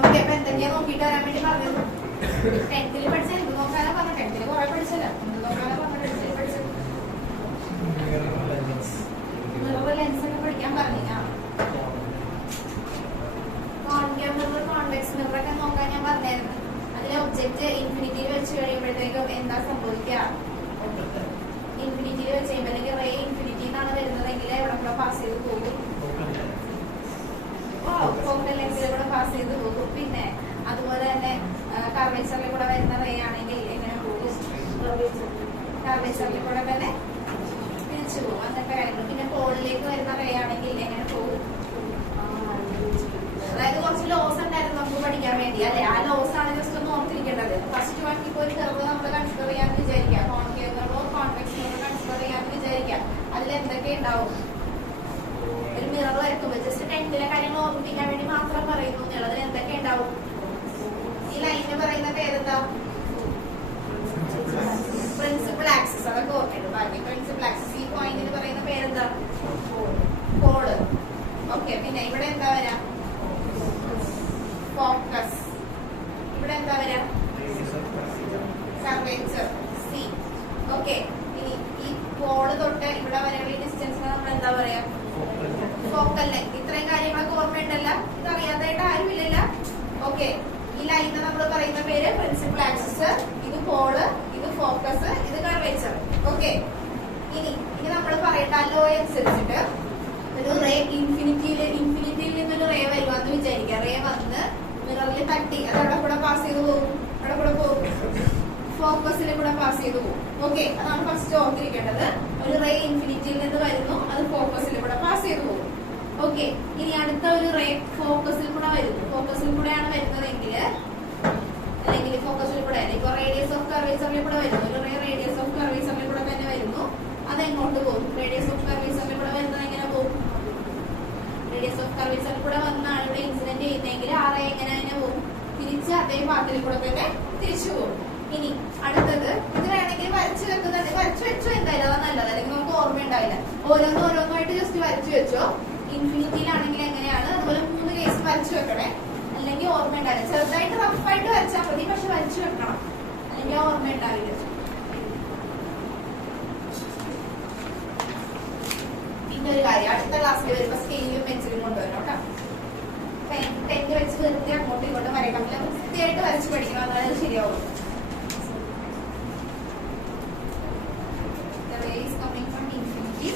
Okay, അപ്പൊ എന്തൊക്കെയാ നോക്കിയിട്ട് വരാൻ വേണ്ടി പറഞ്ഞത്? 10th പഠിച്ച എന്ത് നോക്കാനാ പറഞ്ഞു? 10th കുറെ പഠിച്ചല്ല, എന്ത് നോക്കാനാ പറഞ്ഞു? 10th പഠിച്ചത് മിറർ ലെൻസ് ഒക്കെ പഠിക്കാൻ പറഞ്ഞ. കോൺകേവ് മിറർ, കോൺവെക്സ് മിറർ ഒക്കെ നോക്കാൻ ഞാൻ പറഞ്ഞായിരുന്നു. അതിലെ ഒബ്ജക്റ്റ് ഇൻഫിനിറ്റിയിൽ വെച്ച് കഴിയുമ്പോഴത്തേക്കും എന്താ സംഭവിക്കുക? ഇൻഫിനിറ്റിയിൽ വെച്ച് കഴിയുമ്പോൾ അല്ലെങ്കിൽ റേ ഇൻഫിനിറ്റിന്നാണ് വരുന്നതെങ്കിൽ എവിടെ കൂടെ പാസ് ചെയ്ത് പോകും? ഫോക്കൽ ലെങ്തിൽ കൂടെ പാസ് ചെയ്ത് പോകും. പിന്നെ അതുപോലെ തന്നെ കർവേച്ചറിൽ കൂടെ വരുന്ന റേ ആണെങ്കിൽ എങ്ങനെ പോകും? കർവേച്ചറിൽ കൂടെ തന്നെ തിരിച്ചു പോകും. അങ്ങനത്തെ കാര്യങ്ങൾ. പിന്നെ പോളിലേക്ക് വരുന്ന റേ ആണെങ്കിൽ എങ്ങനെ പോകും? അതായത് കുറച്ച് ലോസ് ഉണ്ടായിരുന്നു നമുക്ക് പഠിക്കാൻ വേണ്ടി അല്ലെ? ആ ലോസ് ആണ് ജസ്റ്റ് ഒന്ന് ഓർത്തിരിക്കേണ്ടത്. ഫസ്റ്റ് വൺ ഇപ്പോൾ ഒരു കർവ് നമ്മൾ കൺസിഡർ ചെയ്യാന്ന് വിചാരിക്കാം. കോൺകേവ് കർവോ കോൺവെക്സ് കർവോ കൺസിഡർ ചെയ്യാന്ന് വിചാരിക്കാം. അതിൽ എന്തൊക്കെ ഉണ്ടാവും? ഒരു മിറർ വരക്കുമ്പോൾ ജസ്റ്റ് 10th കാര്യങ്ങൾ ഓർമ്മിപ്പിക്കാൻ വേണ്ടി മാത്രം പറയുന്നു എന്നുള്ളതിന് എന്തൊക്കെ ഉണ്ടാവും? ഈ ലൈനിന് പറയുന്ന പേരെന്താ? Principal axis. അതൊക്കെ ഓർമ്മയുണ്ട്. ബാക്കി പ്രിൻസിപ്പൽ ആക്സിസ്. ഈ പോയിന്റിന് പറയുന്ന പേരെന്താ? പോള്. ഓക്കെ, പിന്നെ ഇവിടെ എന്താ വരാ? ഫോക്കസ്. ഇവിടെ എന്താ വരാ? കർവേച്ചർ. സി. ഓക്കെ, ഇനി ഈ പോള് തൊട്ട് ഇവിടെ വരെയുള്ള ഡിസ്റ്റൻസിന് നമ്മൾ എന്താ പറയാ? Focal length. ഇത്രയും കാര്യങ്ങളൊക്കെ ഓർമ്മയുണ്ടല്ലോ. ഇത് അറിയാതായിട്ട് ആരുമില്ലല്ലോ. ഓക്കെ, ഈ ലൈന് നമ്മൾ പറയുന്ന പേര് പ്രിൻസിപ്പൽ ആക്സിസ്. ഇത് പോള്, ഇത് ഫോക്കസ്, ഇത് കർവേച്ചർ. ഓക്കെ, ഇനി നമ്മൾ പറയേണ്ട അല്ലോ അനുസരിച്ചിട്ട് ഒരു റേ ഇൻഫിനിറ്റിയിൽ നിന്നൊരു റേ വരുവാന്ന് വിചാരിക്കുക. റേ വന്ന് മിററിൽ തട്ടി അത് അവിടെ കൂടെ പാസ് ചെയ്ത് പോകും. അവിടെ കൂടെ പോകും. ഫോക്കസിൽ കൂടെ പാസ് ചെയ്ത് പോകും. ഓക്കെ, അതാണ് ഫസ്റ്റ് ഓർത്തിരിക്കേണ്ടത്. ഒരു റേ ഇൻഫിനിറ്റിയിൽ നിന്ന് വരുന്നു, അത് ഫോക്കസിൽ കൂടെ പാസ് ചെയ്ത് പോകും. ഓക്കെ, ഇനി അടുത്ത ഒരു റേ ഫോക്കസിൽ കൂടെ വരുന്നു. ഫോക്കസിൽ കൂടെയാണ് വരുന്നതെങ്കിൽ അല്ലെങ്കിൽ ഫോക്കസിൽ കൂടെ ഇപ്പൊ റേഡിയസ് ഓഫ് കർവേച്ചറിൽ കൂടെ വരുന്നു. ഒരു റേ റേഡിയസ് ഓഫ് കർവേച്ചറിൽ കൂടെ തന്നെ വരുന്നു. അത് എങ്ങോട്ട് പോകും? റേഡിയസ് ഓഫ് കർവേച്ചറിൽ കൂടെ വരുന്നത് എങ്ങനെ പോകും? റേഡിയസ് ഓഫ് കർവേച്ചറിൽ കൂടെ വന്നാണ് ഇവിടെ ഇൻസിഡന്റ് ചെയ്യുന്നതെങ്കിൽ ആ റേ എങ്ങനെ തന്നെ പോകും? തിരിച്ച് അതേ പാത്തിൽ കൂടെ തന്നെ തിരിച്ചു പോകും. ഇനി അടുത്തത് ഇത് വേണമെങ്കിൽ വരച്ചു വെക്കുന്നുണ്ട്. വരച്ചു വെച്ചോ എന്തായാലും അതാ നല്ലത്. അല്ലെങ്കിൽ നമുക്ക് ഓർമ്മ ഉണ്ടാവില്ല. ഓരോന്നായിട്ട് ജസ്റ്റ് വരച്ചു വെച്ചോ. ഇൻഫിനിറ്റിയിലാണെങ്കിൽ എങ്ങനെയാണ്? അതുപോലെ 3 കേസ് വരച്ചു വെക്കണേ. അല്ലെങ്കിൽ ഓർമ്മ ഉണ്ടാവില്ല. ചെറുതായിട്ട് റഫായിട്ട് വരച്ചാൽ മതി, പക്ഷെ വരച്ചു വെക്കണം. അല്ലെങ്കിൽ ഓർമ്മ ഉണ്ടാവില്ല. പിന്നെ ഒരു കാര്യം, അടുത്ത ക്ലാസ്സിൽ വരുമ്പോ സ്കെയിലും പെൻസിലും കൊണ്ടുവരണം കേട്ടോ. 10th വെച്ച് വെറുതെ അങ്ങോട്ടും ഇങ്ങോട്ടും വരയ്ക്കാൻ പറ്റില്ല. വൃത്തിയായിട്ട് വരച്ച് പഠിക്കണം. അതാണ് ശരിയാവും. The ray is coming from infinity.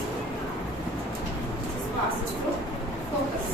It passes through focus.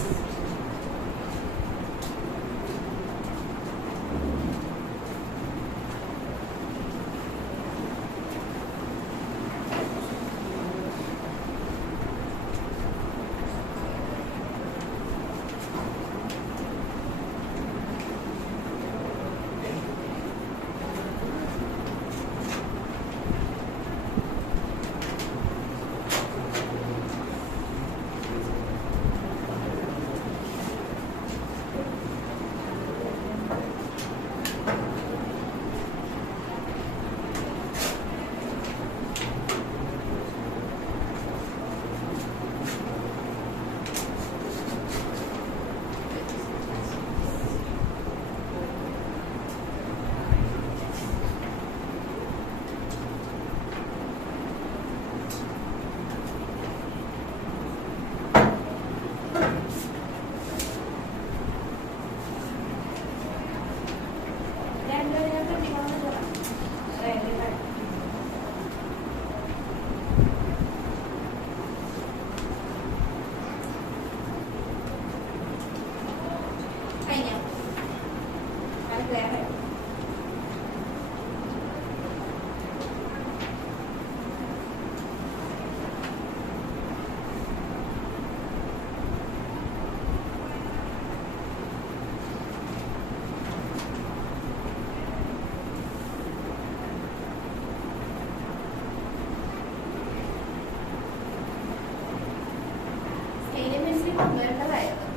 കൊണ്ടുവരേണ്ടതായിരുന്നു.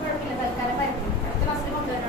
കുഴപ്പമില്ല, തൽക്കാലം അടുത്ത ക്ലാസ്സിൽ കൊണ്ടുവരണം.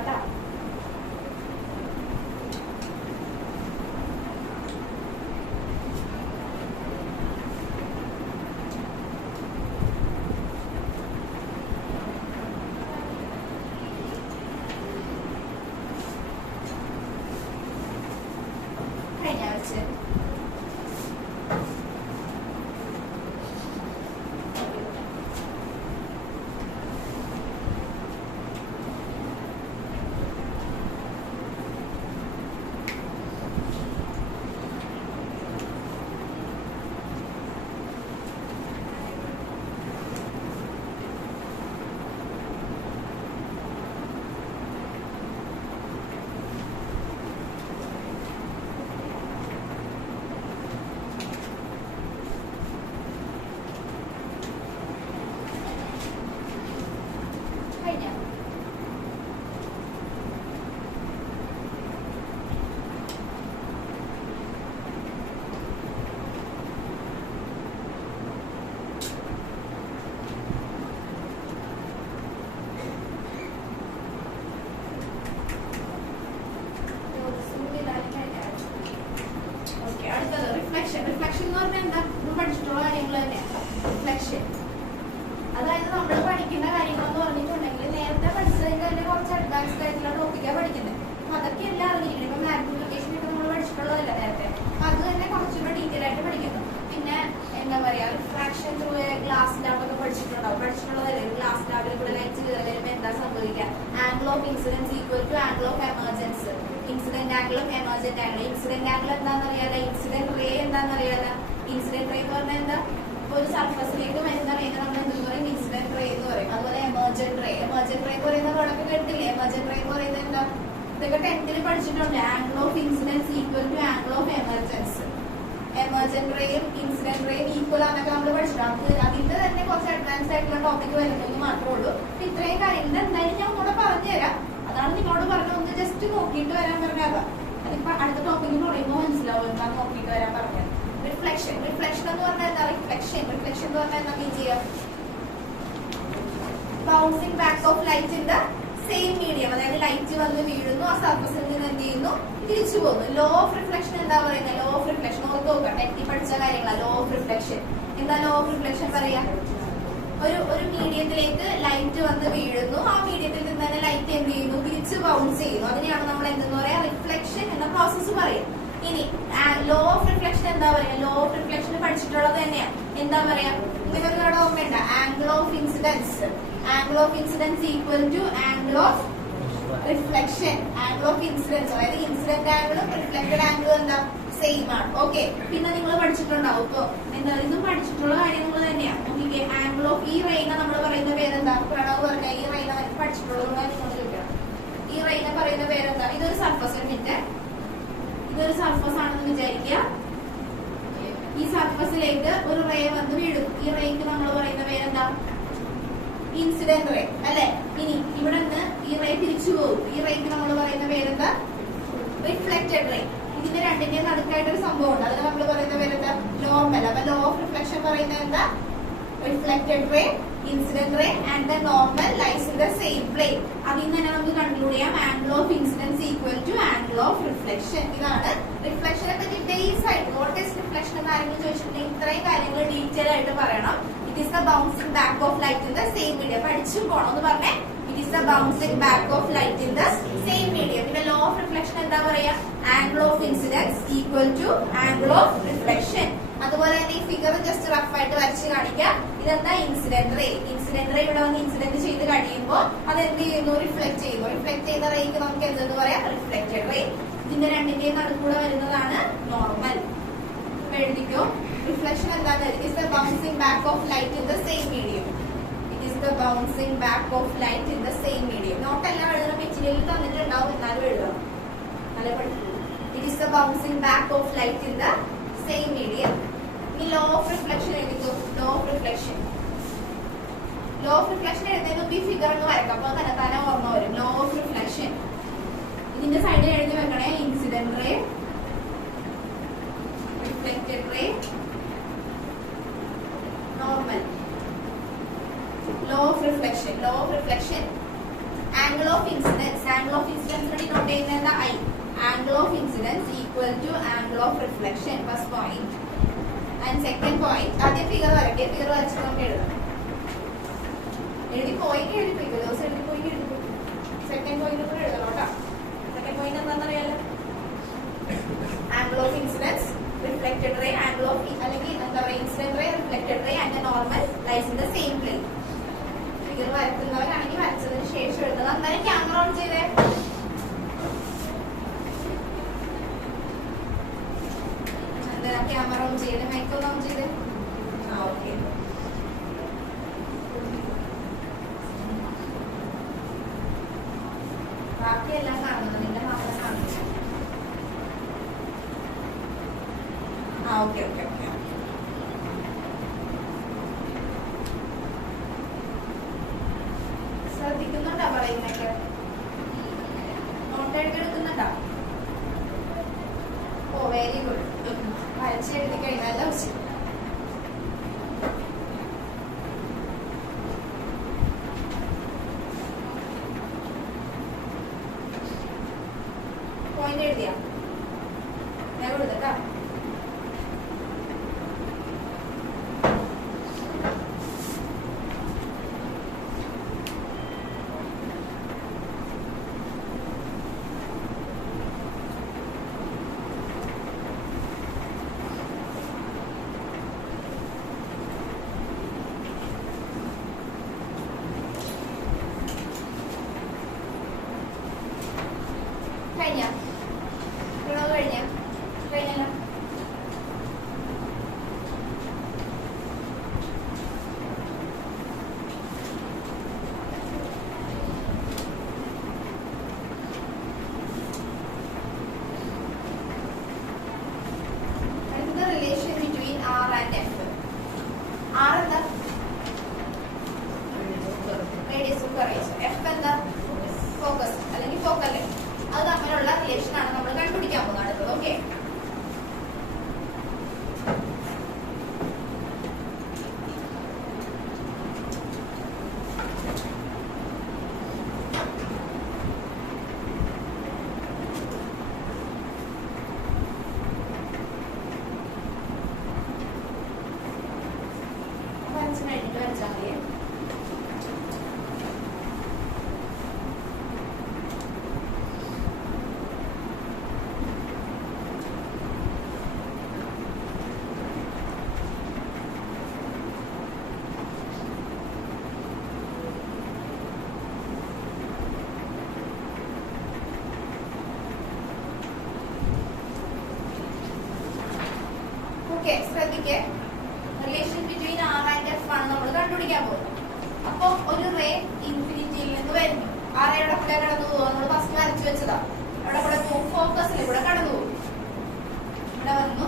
അതായത് നമ്മൾ പഠിക്കുന്ന കാര്യങ്ങളെന്ന് പറഞ്ഞിട്ടുണ്ടെങ്കിൽ നേരത്തെ പഠിച്ചതിന്റെ തന്നെ കുറച്ച് അഡ്വാൻസ്ഡ് ആയിട്ടുള്ള ടോപ്പിക്കാണ് പഠിക്കുന്നത്. അപ്പൊ അതൊക്കെ എല്ലാം അറിഞ്ഞിരിക്കണം. ഇപ്പൊ മാഗ്നിഫിക്കേഷൻ ഒക്കെ നമ്മൾ പഠിച്ചിട്ടുള്ളതല്ല നേരത്തെ. അപ്പൊ അത് തന്നെ കുറച്ചുകൂടെ ഡീറ്റെയിൽ ആയിട്ട് പഠിക്കുന്നു. പിന്നെ എന്താ പറയാ, refraction through A glass lab ഒക്കെ പഠിച്ചിട്ടുള്ളതല്ലേ? ഗ്ലാസ് ലാബിൽ കൂടെ ലൈറ്റ് കയറി വരുമ്പോൾ എന്താ സംഭവിക്കുക? Angle of incidence equal to angle of emergence. Incident ആംഗിളും എമർജന്റ് ആംഗിൾ. ഇൻസിഡന്റ് ആംഗിൾ എന്താണെന്ന് അറിയാലോ? ഇൻസിഡന്റ് റേ എന്താണെന്ന് അറിയാലോ? ഇൻസിഡന്റ് റേ എന്ന് പറഞ്ഞാൽ എന്താ? ഒരു സർഫസിലേക്ക് വരുന്ന റേനെ നമ്മൾ എന്ത് പറയും? ഇൻസിഡന്റ് റേ എന്ന് പറയും. അതുപോലെ എമർജന്റ് റേ എന്ന് പറയുന്ന വേർഡൊക്കെ കേട്ടില്ലേ? എമർജന്റ് റേ എന്ന് പറയുന്നത് എന്താ? ഇതൊക്കെ 10th പഠിച്ചിട്ടുണ്ട്. Angle of incidence equal to angle of emergence. Emergent റേയും ഇൻസിഡന്റ് റേയും ഈക്വൽ ആണെന്നൊക്കെ നമ്മൾ പഠിച്ചിട്ടുണ്ട്. അതിന്റെ തന്നെ കുറച്ച് അഡ്വാൻസ് ആയിട്ടുള്ള ടോപ്പിക് വരുന്നത് മാത്രമേ ഉള്ളൂ. ഇത്രയും കാര്യങ്ങൾ എന്തായാലും ഞാൻ കൂടെ പറഞ്ഞുതരാം. അതാണ് നിങ്ങളോട് പറഞ്ഞ ഒന്ന് ജസ്റ്റ് നോക്കിയിട്ട് വരാൻ പറഞ്ഞതാ. അതിപ്പോ അടുത്ത ടോപ്പിക്ക് പറയുമ്പോൾ മനസ്സിലാവും എന്താ നോക്കിയിട്ട് വരാൻ പറഞ്ഞത്. റിഫ്ലക്ഷൻ എന്ന് പറഞ്ഞാൽ എന്താ? റിഫ്ലക്ഷൻ എന്ന് പറഞ്ഞാൽ എന്താ മീൻ ചെയ്യാം? Bouncing back of light in the same medium. അതായത് ലൈറ്റ് വന്ന് വീഴുന്നു, ആ സർഫസിൽ നിന്ന് എന്ത് ചെയ്യുന്നു? തിരിച്ചു പോകുന്നു. ലോ ഓഫ് റിഫ്ലക്ഷൻ എന്താ പറയുന്നത്? ലോ ഓഫ് റിഫ്ലക്ഷൻ ഓർത്ത് നോക്കാം. ടെറ്റി പഠിച്ച കാര്യങ്ങളാണ്. ലോ ഓഫ് റിഫ്ലക്ഷൻ എന്താ? ലോ ഓഫ് റിഫ്ലക്ഷൻ പറയാ, ഒരു മീഡിയത്തിലേക്ക് ലൈറ്റ് വന്ന് വീഴുന്നു, ആ മീഡിയത്തിൽ നിന്ന് തന്നെ ലൈറ്റ് എന്ത് ചെയ്യുന്നു? തിരിച്ച് ബൗൺസ് ചെയ്യുന്നു. അതിനെയാണ് നമ്മൾ എന്തെന്ന് പറയാ? റിഫ്ലക്ഷൻ എന്ന പ്രോസസ്സ് പറയും. ഇനി ലോ ഓഫ് റിഫ്ലക്ഷൻ എന്താ പറയാ? ലോ ഓഫ് റിഫ്ലക്ഷൻ പഠിച്ചിട്ടുള്ളത് തന്നെയാണ്. എന്താ പറയാ? നിങ്ങൾക്ക് അവിടെ ഓർമ്മയുണ്ട? Angle of incidence equal to angle of reflection. Angle of incidence, അതായത് ഇൻസിഡന്റ് ആംഗിളും റിഫ്ലക്റ്റഡ് ആംഗിളും എന്താ? സെയിം ആണ്. ഓക്കെ. പിന്നെ നിങ്ങൾ പഠിച്ചിട്ടുണ്ടാവും. ഇപ്പൊ എന്താ ഇതും പഠിച്ചിട്ടുള്ള കാര്യങ്ങൾ തന്നെയാണ്. നോക്കിക്കേ, ആംഗിൾ ഓഫ് ഈ റെയിനെ നമ്മൾ പറയുന്ന പേരെന്താ? പ്രണവ് പറഞ്ഞ ഈ റെയിനെ പഠിച്ചിട്ടുള്ളത് നിങ്ങൾ ചോദിക്കണം. ഈ റെയിനെ പറയുന്ന പേരെന്താ? ഇതൊരു സർഫസ്. ഇതൊരു സർഫസ് ആണെന്ന് വിചാരിക്കുക. ഈ സർഫസിലേക്ക് ഒരു റേ വന്ന് വീഴും. ഈ റേക്ക് നമ്മൾ പറയുന്ന പേരെന്താ? ഇൻസിഡന്റ് റേ അല്ലെ? ഇനി ഇവിടെ നിന്ന് ഈ റേ തിരിച്ചു പോകും. ഈ റേക്ക് നമ്മൾ പറയുന്ന പേരെന്താ? Reflected ray. ഇതിന്റെ രണ്ടിന്റെ നടുക്കായിട്ടൊരു സംഭവം ഉണ്ട്. അതിന് നമ്മൾ പറയുന്ന പേരെന്താ? നോർമൽ. അപ്പൊ ലോ ഓഫ് റിഫ്ലക്ഷൻ പറയുന്നത് എന്താ? Reflected ray, incident ray and the normal lies in the same plane. അതിൽ നിന്ന് തന്നെ നമുക്ക് കൺക്ലൂഡ് ചെയ്യാം angle of incidence equal to angle of reflection. ഇതാണ് റിഫ്ലക്ഷനെ പറ്റി ബേസ് ആയിട്ട്. വാട്ട് ഈസ് റിഫ്ലക്ഷൻ എന്ന് ആരെങ്കിലും ചോദിച്ചിട്ടുണ്ടെങ്കിൽ ഇത്രയും കാര്യങ്ങൾ ഡീറ്റെയിൽ ആയിട്ട് പറയണം. It is the bouncing back of light in the same medium. പഠിച്ചും പോണം എന്ന് പറഞ്ഞേ. It is the bouncing back of light in the same medium. പിന്നെ ലോ ഓഫ് റിഫ്ലക്ഷൻ എന്താ പറയാ? Angle of incidence equal to angle of reflection. അതുപോലെ തന്നെ ഈ ഫിഗർ ജസ്റ്റ് റഫ് ആയിട്ട് വരച്ച് കാണിക്കാം. ഇതെന്താ? Incident ray. ഇവിടെ വന്ന് ഇൻസിഡന്റ് ചെയ്ത് കഴിയുമ്പോൾ അത് എന്ത് ചെയ്യുന്നു? റിഫ്ലക്ട് ചെയ്യുന്നു. റിഫ്ലക്ട് ചെയ്ത റേക്ക് നമുക്ക് എന്തെന്ന് പറയാം? Reflected ray. ഇതിന്റെ രണ്ടിന്റെയും നടുക്കൂടെ വരുന്നതാണ് നോർമൽ. എഴുതിക്കോ. റിഫ്ലക്ഷൻ എന്താണ്? It is the bouncing back of light in the same medium. Bouncing back of light in the same medium. Note എല്ലാം എഴുതുന്ന മെറ്റീരിയൽ തന്നിട്ടുണ്ടാവും, എന്നാലും എഴുതണം. നല്ല പഠിക്കും. It is the bouncing back of light in the same medium. ഈ law of reflection എഴുതിക്കോ. Law of reflection എഴുതുന്നതിന് ഈ ഫിഗർ ഒന്ന് വരക്കാം. അപ്പൊ തന്നെ ഓർമ്മ വരും. ലോ ഓഫ് റിഫ്ലക്ഷൻ ഇതിന്റെ സൈഡിൽ എഴുതി വെക്കണേ. Incident ray, reflected ray, normal. Law of reflection. Angle of incidence denote ചെയ്യുന്നത് I. Angle of incidence equal to angle of reflection. First point. And second point. ആദ്യം ഫിഗർ വരട്ടെ. ഫിഗർ വരച്ചിട്ട് നമുക്ക് എഴുതാം. എഴുതി പോയി. സെക്കൻഡ് പോയിന്റ് കൂടെ എഴുതണം കേട്ടോ. സെക്കൻഡ് പോയിന്റ് എന്താണെന്നറിയാലോ? Angle of incidence, reflected ray, angle of അല്ലെങ്കിൽ എന്താ പറയുക incident ray, reflected ray and normal lies in the same plane. Figure വരയ്ക്കുന്നവരാണെങ്കിൽ വരച്ചതിന് ശേഷം എഴുതുന്നത്. അന്നേരം ക്യാമറ ഓൺ ചെയ്തേ. ക്യാമറ ഓൺ ചെയ്തേ. മൈക്ക് ഓൺ ചെയ്തേ. ഓക്കെ. ബാക്കിയെല്ലാം കാണുന്നത് നിന്റെ മാത്രം കാണുന്നില്ല. ഓക്കെ. ശ്രദ്ധിക്കുന്നുണ്ടോ പറയുന്നൊക്കെ? നോട്ടെടുത്ത് എടുക്കുന്നുണ്ടോ? ഓ വെരി ഗുഡ്. വരച്ചെഴുതി കഴിഞ്ഞാൽ പോയിന്റ് എഴുതിയാ ഞാൻ കൊടുത്തട്ടാ. ഓക്കെ, ശ്രദ്ധിക്കേ, relation between R and F ആണ് നമ്മൾ കണ്ടുപിടിക്കാൻ പോകുന്നത്. അപ്പൊ ഒരു റേ ഇൻഫിനിറ്റിയിൽ നിന്ന് വരുന്നു. ആ റേയുടെ കൂടെ കടന്നു പോകും. നമ്മൾ ഫസ്റ്റ് വരച്ചു വെച്ചതാ. അവിടെ കൂടെ പോകും, ഫോക്കസിൽ കൂടെ കടന്നു പോകും. ഇവിടെ വന്നു,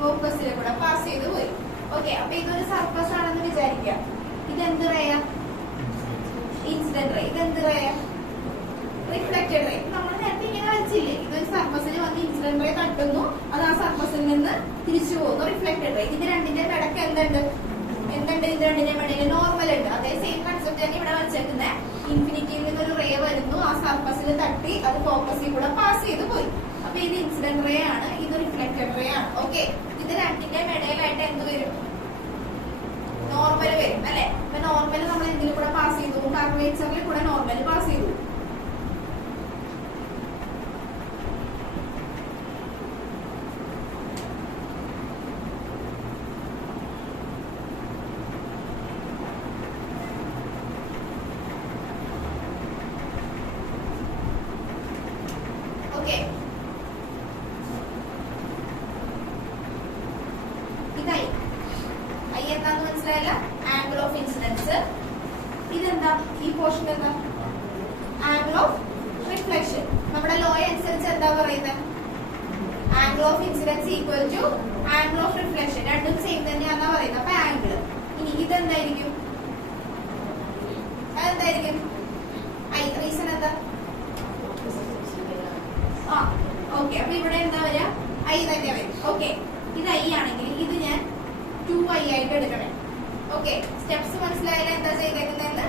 ഫോക്കസിൽ കൂടെ പാസ് ചെയ്ത് പോയി. ഓക്കെ, അപ്പൊ ഇതൊരു സർഫസ് ആണെന്ന് വിചാരിക്കാം. ഇതെന്ത് റേയാ? Incident ray. ഇതെന്ത് റേയാ? Reflected ray. നമ്മൾ നേരത്തെ ഇങ്ങനെ വരച്ചില്ലേ? ഇതൊരു സർഫസിൽ വന്ന് ഇൻസിഡന്റ് റേ തട്ടുന്നു, അത് ആ സർഫസിൽ നിന്ന് തിരിച്ചു പോകുന്നു, റിഫ്ലക്റ്റഡ് റേ. ഇത് രണ്ടിന്റെ ഇടയ്ക്ക് എന്തുണ്ട്? ഇത് രണ്ടിന്റെ ഇടയിൽ നോർമൽ ഉണ്ട്. അതേ സെയിം കൺസെപ്റ്റ് തന്നെ ഇവിടെ വച്ചേക്കുന്നത്. ഇൻഫിനിറ്റിയിൽ നിന്ന് ഒരു റേ വരുന്നു, ആ സർഫസിൽ തട്ടി അത് ഫോക്കസിൽ കൂടെ പാസ് ചെയ്ത് പോയി. അപ്പൊ ഇത് ഇൻസിഡന്റ് റേ ആണ്, ഇത് റിഫ്ലക്റ്റഡ് റേ ആണ്. ഓക്കെ, ഇത് രണ്ടിന്റെ ഇടയിലായിട്ട് എന്ത് വരും? നോർമൽ വരും അല്ലെ? അപ്പൊ നോർമൽ നമ്മൾ എന്തിൽ കൂടെ പാസ് ചെയ്തു? കർവേച്ചറിൽ കൂടെ നോർമൽ പാസ് ചെയ്തു. ഓക്കെ, ഇതായി. ഐ എന്താന്ന് മനസ്സിലായില്ല? Angle of incidence. ഇതെന്താ? ഈ പോർഷൻ എന്താ? Angle of reflection. നമ്മുടെ ലോ അനുസരിച്ച് എന്താ പറയുന്നത്? Angle of incidence equal to angle of reflection. രണ്ടും സെയിം തന്നെയാണെന്നാ പറയുന്നത്. അപ്പൊ ആംഗിൾ. ഇനി ഇതെന്തായിരിക്കും? അതെന്തായിരിക്കും? ഐ. റീസൺ എന്താ? ആ, ഓക്കെ. അപ്പൊ ഇവിടെ എന്താ വരിക? ഐ തന്നെ വരും. ഓക്കെ, ഇത് ഐ ആണെങ്കിൽ ഇത് ഞാൻ 2i ആയിട്ട് എടുക്കണേ. ഓക്കെ, സ്റ്റെപ്സ് മനസ്സിലായാലും എന്താ ചെയ്തേക്കുന്നത്?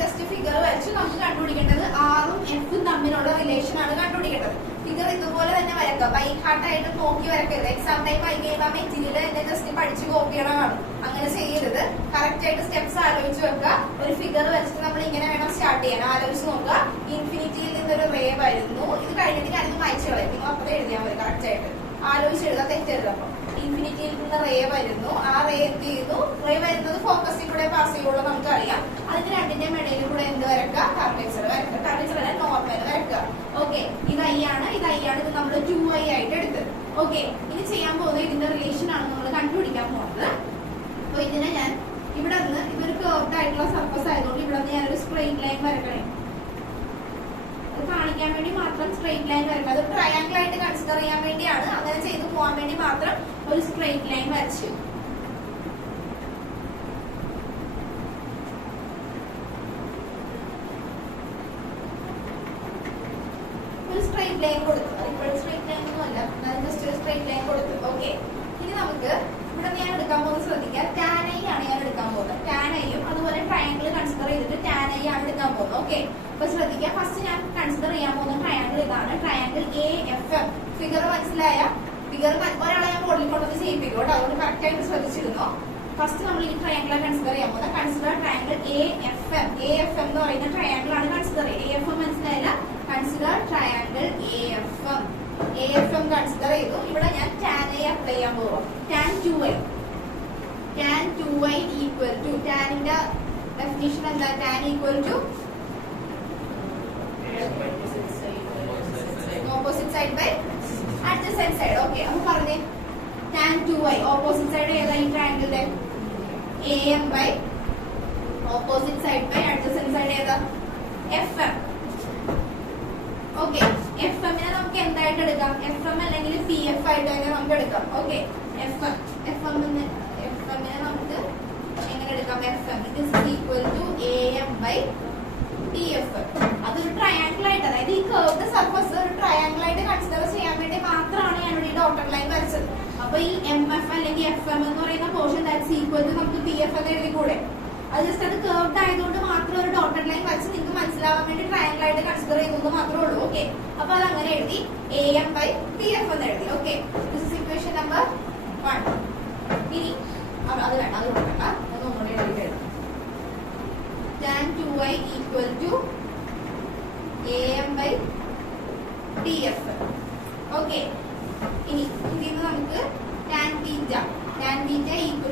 ജസ്റ്റ് ഫിഗർ വരച്ച് നമുക്ക് കണ്ടുപിടിക്കേണ്ടത് ആറും എഫും തമ്മിലുള്ള റിലേഷൻ ആണ് കണ്ടുപിടിക്കേണ്ടത്. ഫിഗർ ഇതുപോലെ തന്നെ വരക്കുക. ബൈ ഹാർട്ട് ആയിട്ട് നോക്കി വരക്കരുത്. എക്സാം ടൈം ആയി കഴിയുമ്പോൾ മെറ്റീരിയൽ എന്നെ ജസ്റ്റ് പഠിച്ച് കോപ്പി ചെയ്യണമാണ്. അങ്ങനെ ചെയ്യരുത്. കറക്റ്റ് ആയിട്ട് സ്റ്റെപ്സ് ആലോചിച്ച് വെക്കുക. ഒരു ഫിഗർ വരച്ചിട്ട് നമ്മൾ ഇങ്ങനെ വേണം സ്റ്റാർട്ട് ചെയ്യാൻ. ആലോചിച്ച് നോക്കുക. ഇൻഫിനിറ്റിയിൽ നിന്നൊരു റേ വരുന്നു. ഇത് കഴിഞ്ഞിട്ട് ഞാനിത് വായിച്ചു കളയും. നിങ്ങൾ അപ്പുറം എഴുതിയാൽ മതി. കറക്റ്റ് ആയിട്ട് ആലോചിച്ചെഴുതാം, തെറ്റെഴുതാം. അപ്പൊ ഇൻഫിനിറ്റിയിൽ നിന്ന് റേ വരുന്നു. ആ റേ എന്ത് ചെയ്തു? റേ വരുന്നത് ഫോക്കസിൽ കൂടെ പാസ് ചെയ്യുള്ളൂ, നമുക്കറിയാം. അതിന് രണ്ടിന്റെ ഇടയിൽ കൂടെ എന്ത് വരക്കുക? കർവേച്ചർ വരക്കുക. കർവേച്ചർ അല്ല, നോർമൽ വരക്കുക. ഓക്കെ, ഇത് ഐ ആണ്. ഇത് നമ്മൾ 2i ആയിട്ട് എടുത്തത്. ഓക്കെ, ഇനി ചെയ്യാൻ പോകുന്നത് ഇതിന്റെ റിലേഷൻ ആണ് നമ്മൾ കണ്ടുപിടിക്കാൻ പോകുന്നത്. അപ്പൊ ഇതിനെ ഞാൻ ഇവിടെ നിന്ന്, ഇതൊരു കർവ്ഡ് ആയിട്ടുള്ള സർഫസ് ആയതുകൊണ്ട് ഇവിടെ നിന്ന് ഞാനൊരു സ്ട്രെയിറ്റ് ലൈൻ വരക്കണേ. കാണിക്കാൻ വേണ്ടി മാത്രം സ്ട്രെയിറ്റ് ലൈൻ വരണം. അത് ട്രയാങ്കിൾ ആയിട്ട് കൺസിഡർ ചെയ്യാൻ വേണ്ടിയാണ്. അങ്ങനെ ചെയ്ത് പോകാൻ വേണ്ടി മാത്രം ഒരു സ്ട്രെയിറ്റ് ലൈൻ വരച്ചു. ഒരു സ്ട്രെയിറ്റ് ലൈൻ കൊടുത്തു. അതിപ്പോഴും സ്ട്രെയിറ്റ് ലൈൻ ഒന്നും അല്ല, ജസ്റ്റ് ഒരു സ്ട്രെയിറ്റ് ലൈൻ കൊടുത്തു. ഓക്കെ, ഇനി നമുക്ക് ഇവിടെ ഞാൻ എടുക്കാൻ പോകുന്നത് ശ്രദ്ധിക്കാം. tan i ആണ് ഞാൻ എടുക്കാൻ പോകുന്നത്. tan iയും അതുപോലെ ട്രയാങ്കിൾ കൺസിഡർ ചെയ്തിട്ട് tan i ആണ് എടുക്കാൻ പോകുന്നത്. ഓക്കെ, അപ്പൊ ശ്രദ്ധിക്കാം. ഫസ്റ്റ് ഞാൻ കൺസിഡർ ചെയ്യാൻ പോകുന്ന ട്രയാങ്കിൾ ഇതാണ്. Triangle AFM. ഫിഗർ മനസ്സിലായ? ഫിഗർ ഒരാളെ ഞാൻ ബോർഡിൽ കൊണ്ടൊന്ന് ചെയ്യിപ്പിക്കും കേട്ടോ. അതുകൊണ്ട് കറക്റ്റ് ആയിട്ട് ശ്രദ്ധിച്ചിരുന്നു. ഫസ്റ്റ് നമ്മൾ ഈ ട്രയാങ്കിൾ കൺസിഡർ ചെയ്യാൻ പോകുന്നത്. Consider triangle AFM. AFM എന്ന് പറയുന്ന ട്രയാങ്കിൾ ആണ് കൺസിഡർ ചെയ്യുക. AFM മനസ്സിലായില്ല? Consider triangle AFM. AFM consider ചെയ്തു. ഇവിടെ ഞാൻ tan i അപ്ലൈ ചെയ്യാൻ പോവാം. tan 2i. tan 2i equal to, ടാനിന്റെ ഡെഫിനിഷൻ എന്താ? tan equal to opposite side by adjacent side. Okay, അപ്പൊ പറഞ്ഞേ tan 2i. ഓപ്പോസിറ്റ് സൈഡ് ഏതാ ഈ ട്രയാങ്കിളിന്റെ? AM by opposite side by adjacent side ഏതാ? FM. ഓക്കെ, FM-നെ നമുക്ക് എന്തായിട്ട് എടുക്കാം? FM അല്ലെങ്കിൽ PF ആയിട്ട് തന്നെ നമുക്ക് എടുക്കാം. ഓക്കെ, FM-നെ നമുക്ക് എങ്ങനെ എടുക്കാം? FM it is equal to AM by TF. അതൊരു ട്രയാങ്കിൾ ആയിട്ട്, അതായത് ഈ കർവ്ഡ് സർഫസ് ഒരു ട്രയാങ്കിൾ ആയിട്ട് കൺസിഡർ ചെയ്യാൻ വേണ്ടി മാത്രമാണ് ഞാൻ ഇവിടെ ഈ ഡോട്ടഡ് ലൈൻ വരച്ചത്. അപ്പൊ ഈ MF അല്ലെങ്കിൽ FM എന്ന് പറയുന്ന പോർഷൻ ദാറ്റ്സ് ഈക്വൽ ടു നമുക്ക് PF എന്ന് എഴുതി കൂടെ? അത് ജസ്റ്റ് അത് കർവ്ഡ് ആയതുകൊണ്ട് മാത്രം ഒരു ഡോട്ടഡ് ലൈൻ വരച്ച് നിങ്ങൾക്ക് മനസ്സിലാവാൻ വേണ്ടി ട്രയാങ്കിൾ ആയിട്ട് കൺസിഡർ ചെയ്യുന്നത് മാത്രമേ ഉള്ളൂ. ഓക്കെ, അപ്പൊ അത് അങ്ങനെ എഴുതി AM by TF എന്ന് എഴുതി. Okay, this is equation number 1. ഇനി അത് വേണ്ട, അത് കൊടുക്കണ്ട, അത് ഒന്നുകൂടി എഴുതി. tan 2i equal to AM by TF. Okay, ഇനി ഇതിൽ നിന്ന് നമുക്ക് tan theta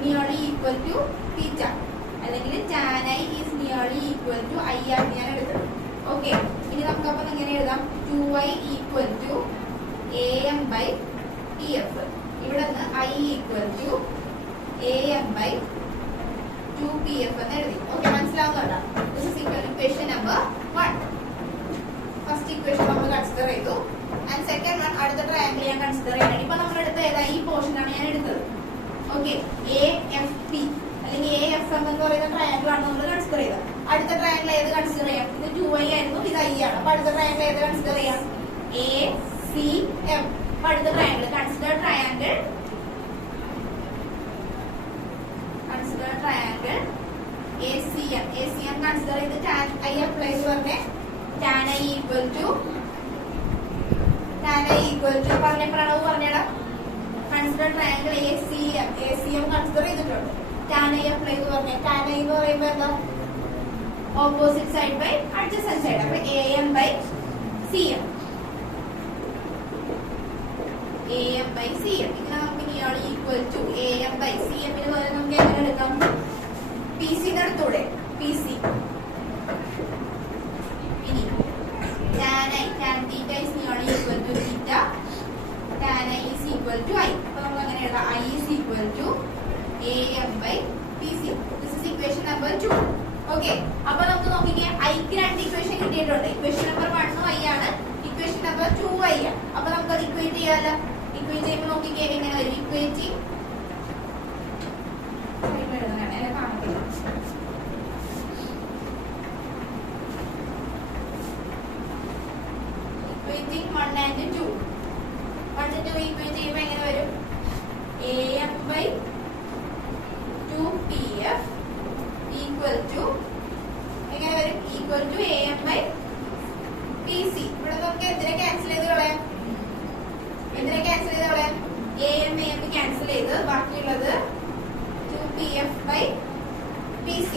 nearly equal to theta, അല്ലെങ്കിൽ tan i is nearly equal to i ആണ് ഞാൻ എടുത്തത്. ഓക്കെ, ഇനി നമുക്ക് അപ്പം ഇങ്ങനെ എഴുതാം 2i equal to am by pf. ഇവിടെ നിന്ന് i equal to am by 2pf എന്ന് എഴുതി. ഓക്കെ, മനസ്സിലാവുന്നുണ്ടോ? This is equation number 1. First equation നമ്മൾ കൺസിഡർ ചെയ്തു. ആൻഡ് സെക്കൻഡ് വൺ, അടുത്ത ട്രയാങ്കിൾ ഞാൻ കൺസിഡർ ചെയ്യണം. ഇപ്പൊ നമ്മൾ എടുത്ത ഏതാ? ഈ പോർഷൻ ആണ് ഞാൻ എടുത്തത്. ഓക്കെ, AFP അല്ലെങ്കിൽ AFM എന്ന് പറയുന്ന ട്രയാങ്കിൾ ആണ് നമ്മൾ കൺസിഡർ ചെയ്തത്. അടുത്ത ട്രയാങ്കിൾ ഏത് കൺസിഡർ ചെയ്യാം? ഇത് 2i ആയിരുന്നു, ഇത് i ആണ്. അപ്പൊ അടുത്ത ട്രയാങ്കിൾ ഏത് കൺസിഡർ ചെയ്യാം? ACM. അപ്പൊ അടുത്ത triangle consider triangle ACM. ACM consider ചെയ്ത് tan i അപ്ലൈ ചെയ്ത് പറഞ്ഞേ tan i ഈക്വൽ ടു പറഞ്ഞ പ്രണവ് പറഞ്ഞേടാ. കൺസിഡർ ട്രയാങ്കിൾ ACM കൺസിഡർ ചെയ്തിട്ടുണ്ട്. tan i അപ്ലൈ ചെയ്ത് പറഞ്ഞേ tan i എന്ന് പറയുമ്പോൾ എന്താ? Opposite side by adjacent side. അപ്പൊ AM ബൈ CM. ഇങ്ങനെ നമുക്ക് ഇനിയാണ് equal to AM by CM ന് പോലെ നമുക്ക് എങ്ങനെ എടുക്കാം? PC എടുത്തൂടെ? PC. ഇനി tan theta is equal to theta. tan I is equal to I. അപ്പൊ നമ്മൾ അങ്ങനെ എഴുതാം I is equal to AM by PC. This is equation number 2. Okay, അപ്പൊ നമുക്ക് നോക്കിക്കേ, ഐക്ക് രണ്ട് ഇക്വേഷൻ കിട്ടിയിട്ടുണ്ട്. ഇക്വേഷൻ നമ്പർ 1 I ആണ്, ഇക്വേഷൻ നമ്പർ 2 I ആണ്. അപ്പൊ നമുക്കത് ഇക്വേറ്റ് ചെയ്യാമല്ലോ. ഇക്വേറ്റ് ചെയ്യുമ്പോൾ നോക്കിക്കേ എങ്ങനെ വരും? Equating equating 1 and 2. 1 and 2 equate ചെയ്യുമ്പോൾ എങ്ങനെ വരും? AM by 2PF equal to എങ്ങനെ വരും? Equal to AM by PC. ഇവിടെ നമുക്ക് എന്തിനെ ക്യാൻസൽ ചെയ്ത് കളയാം? AM ക്യാൻസൽ ചെയ്ത് ബാക്കിയുള്ളത് 2PF by PC.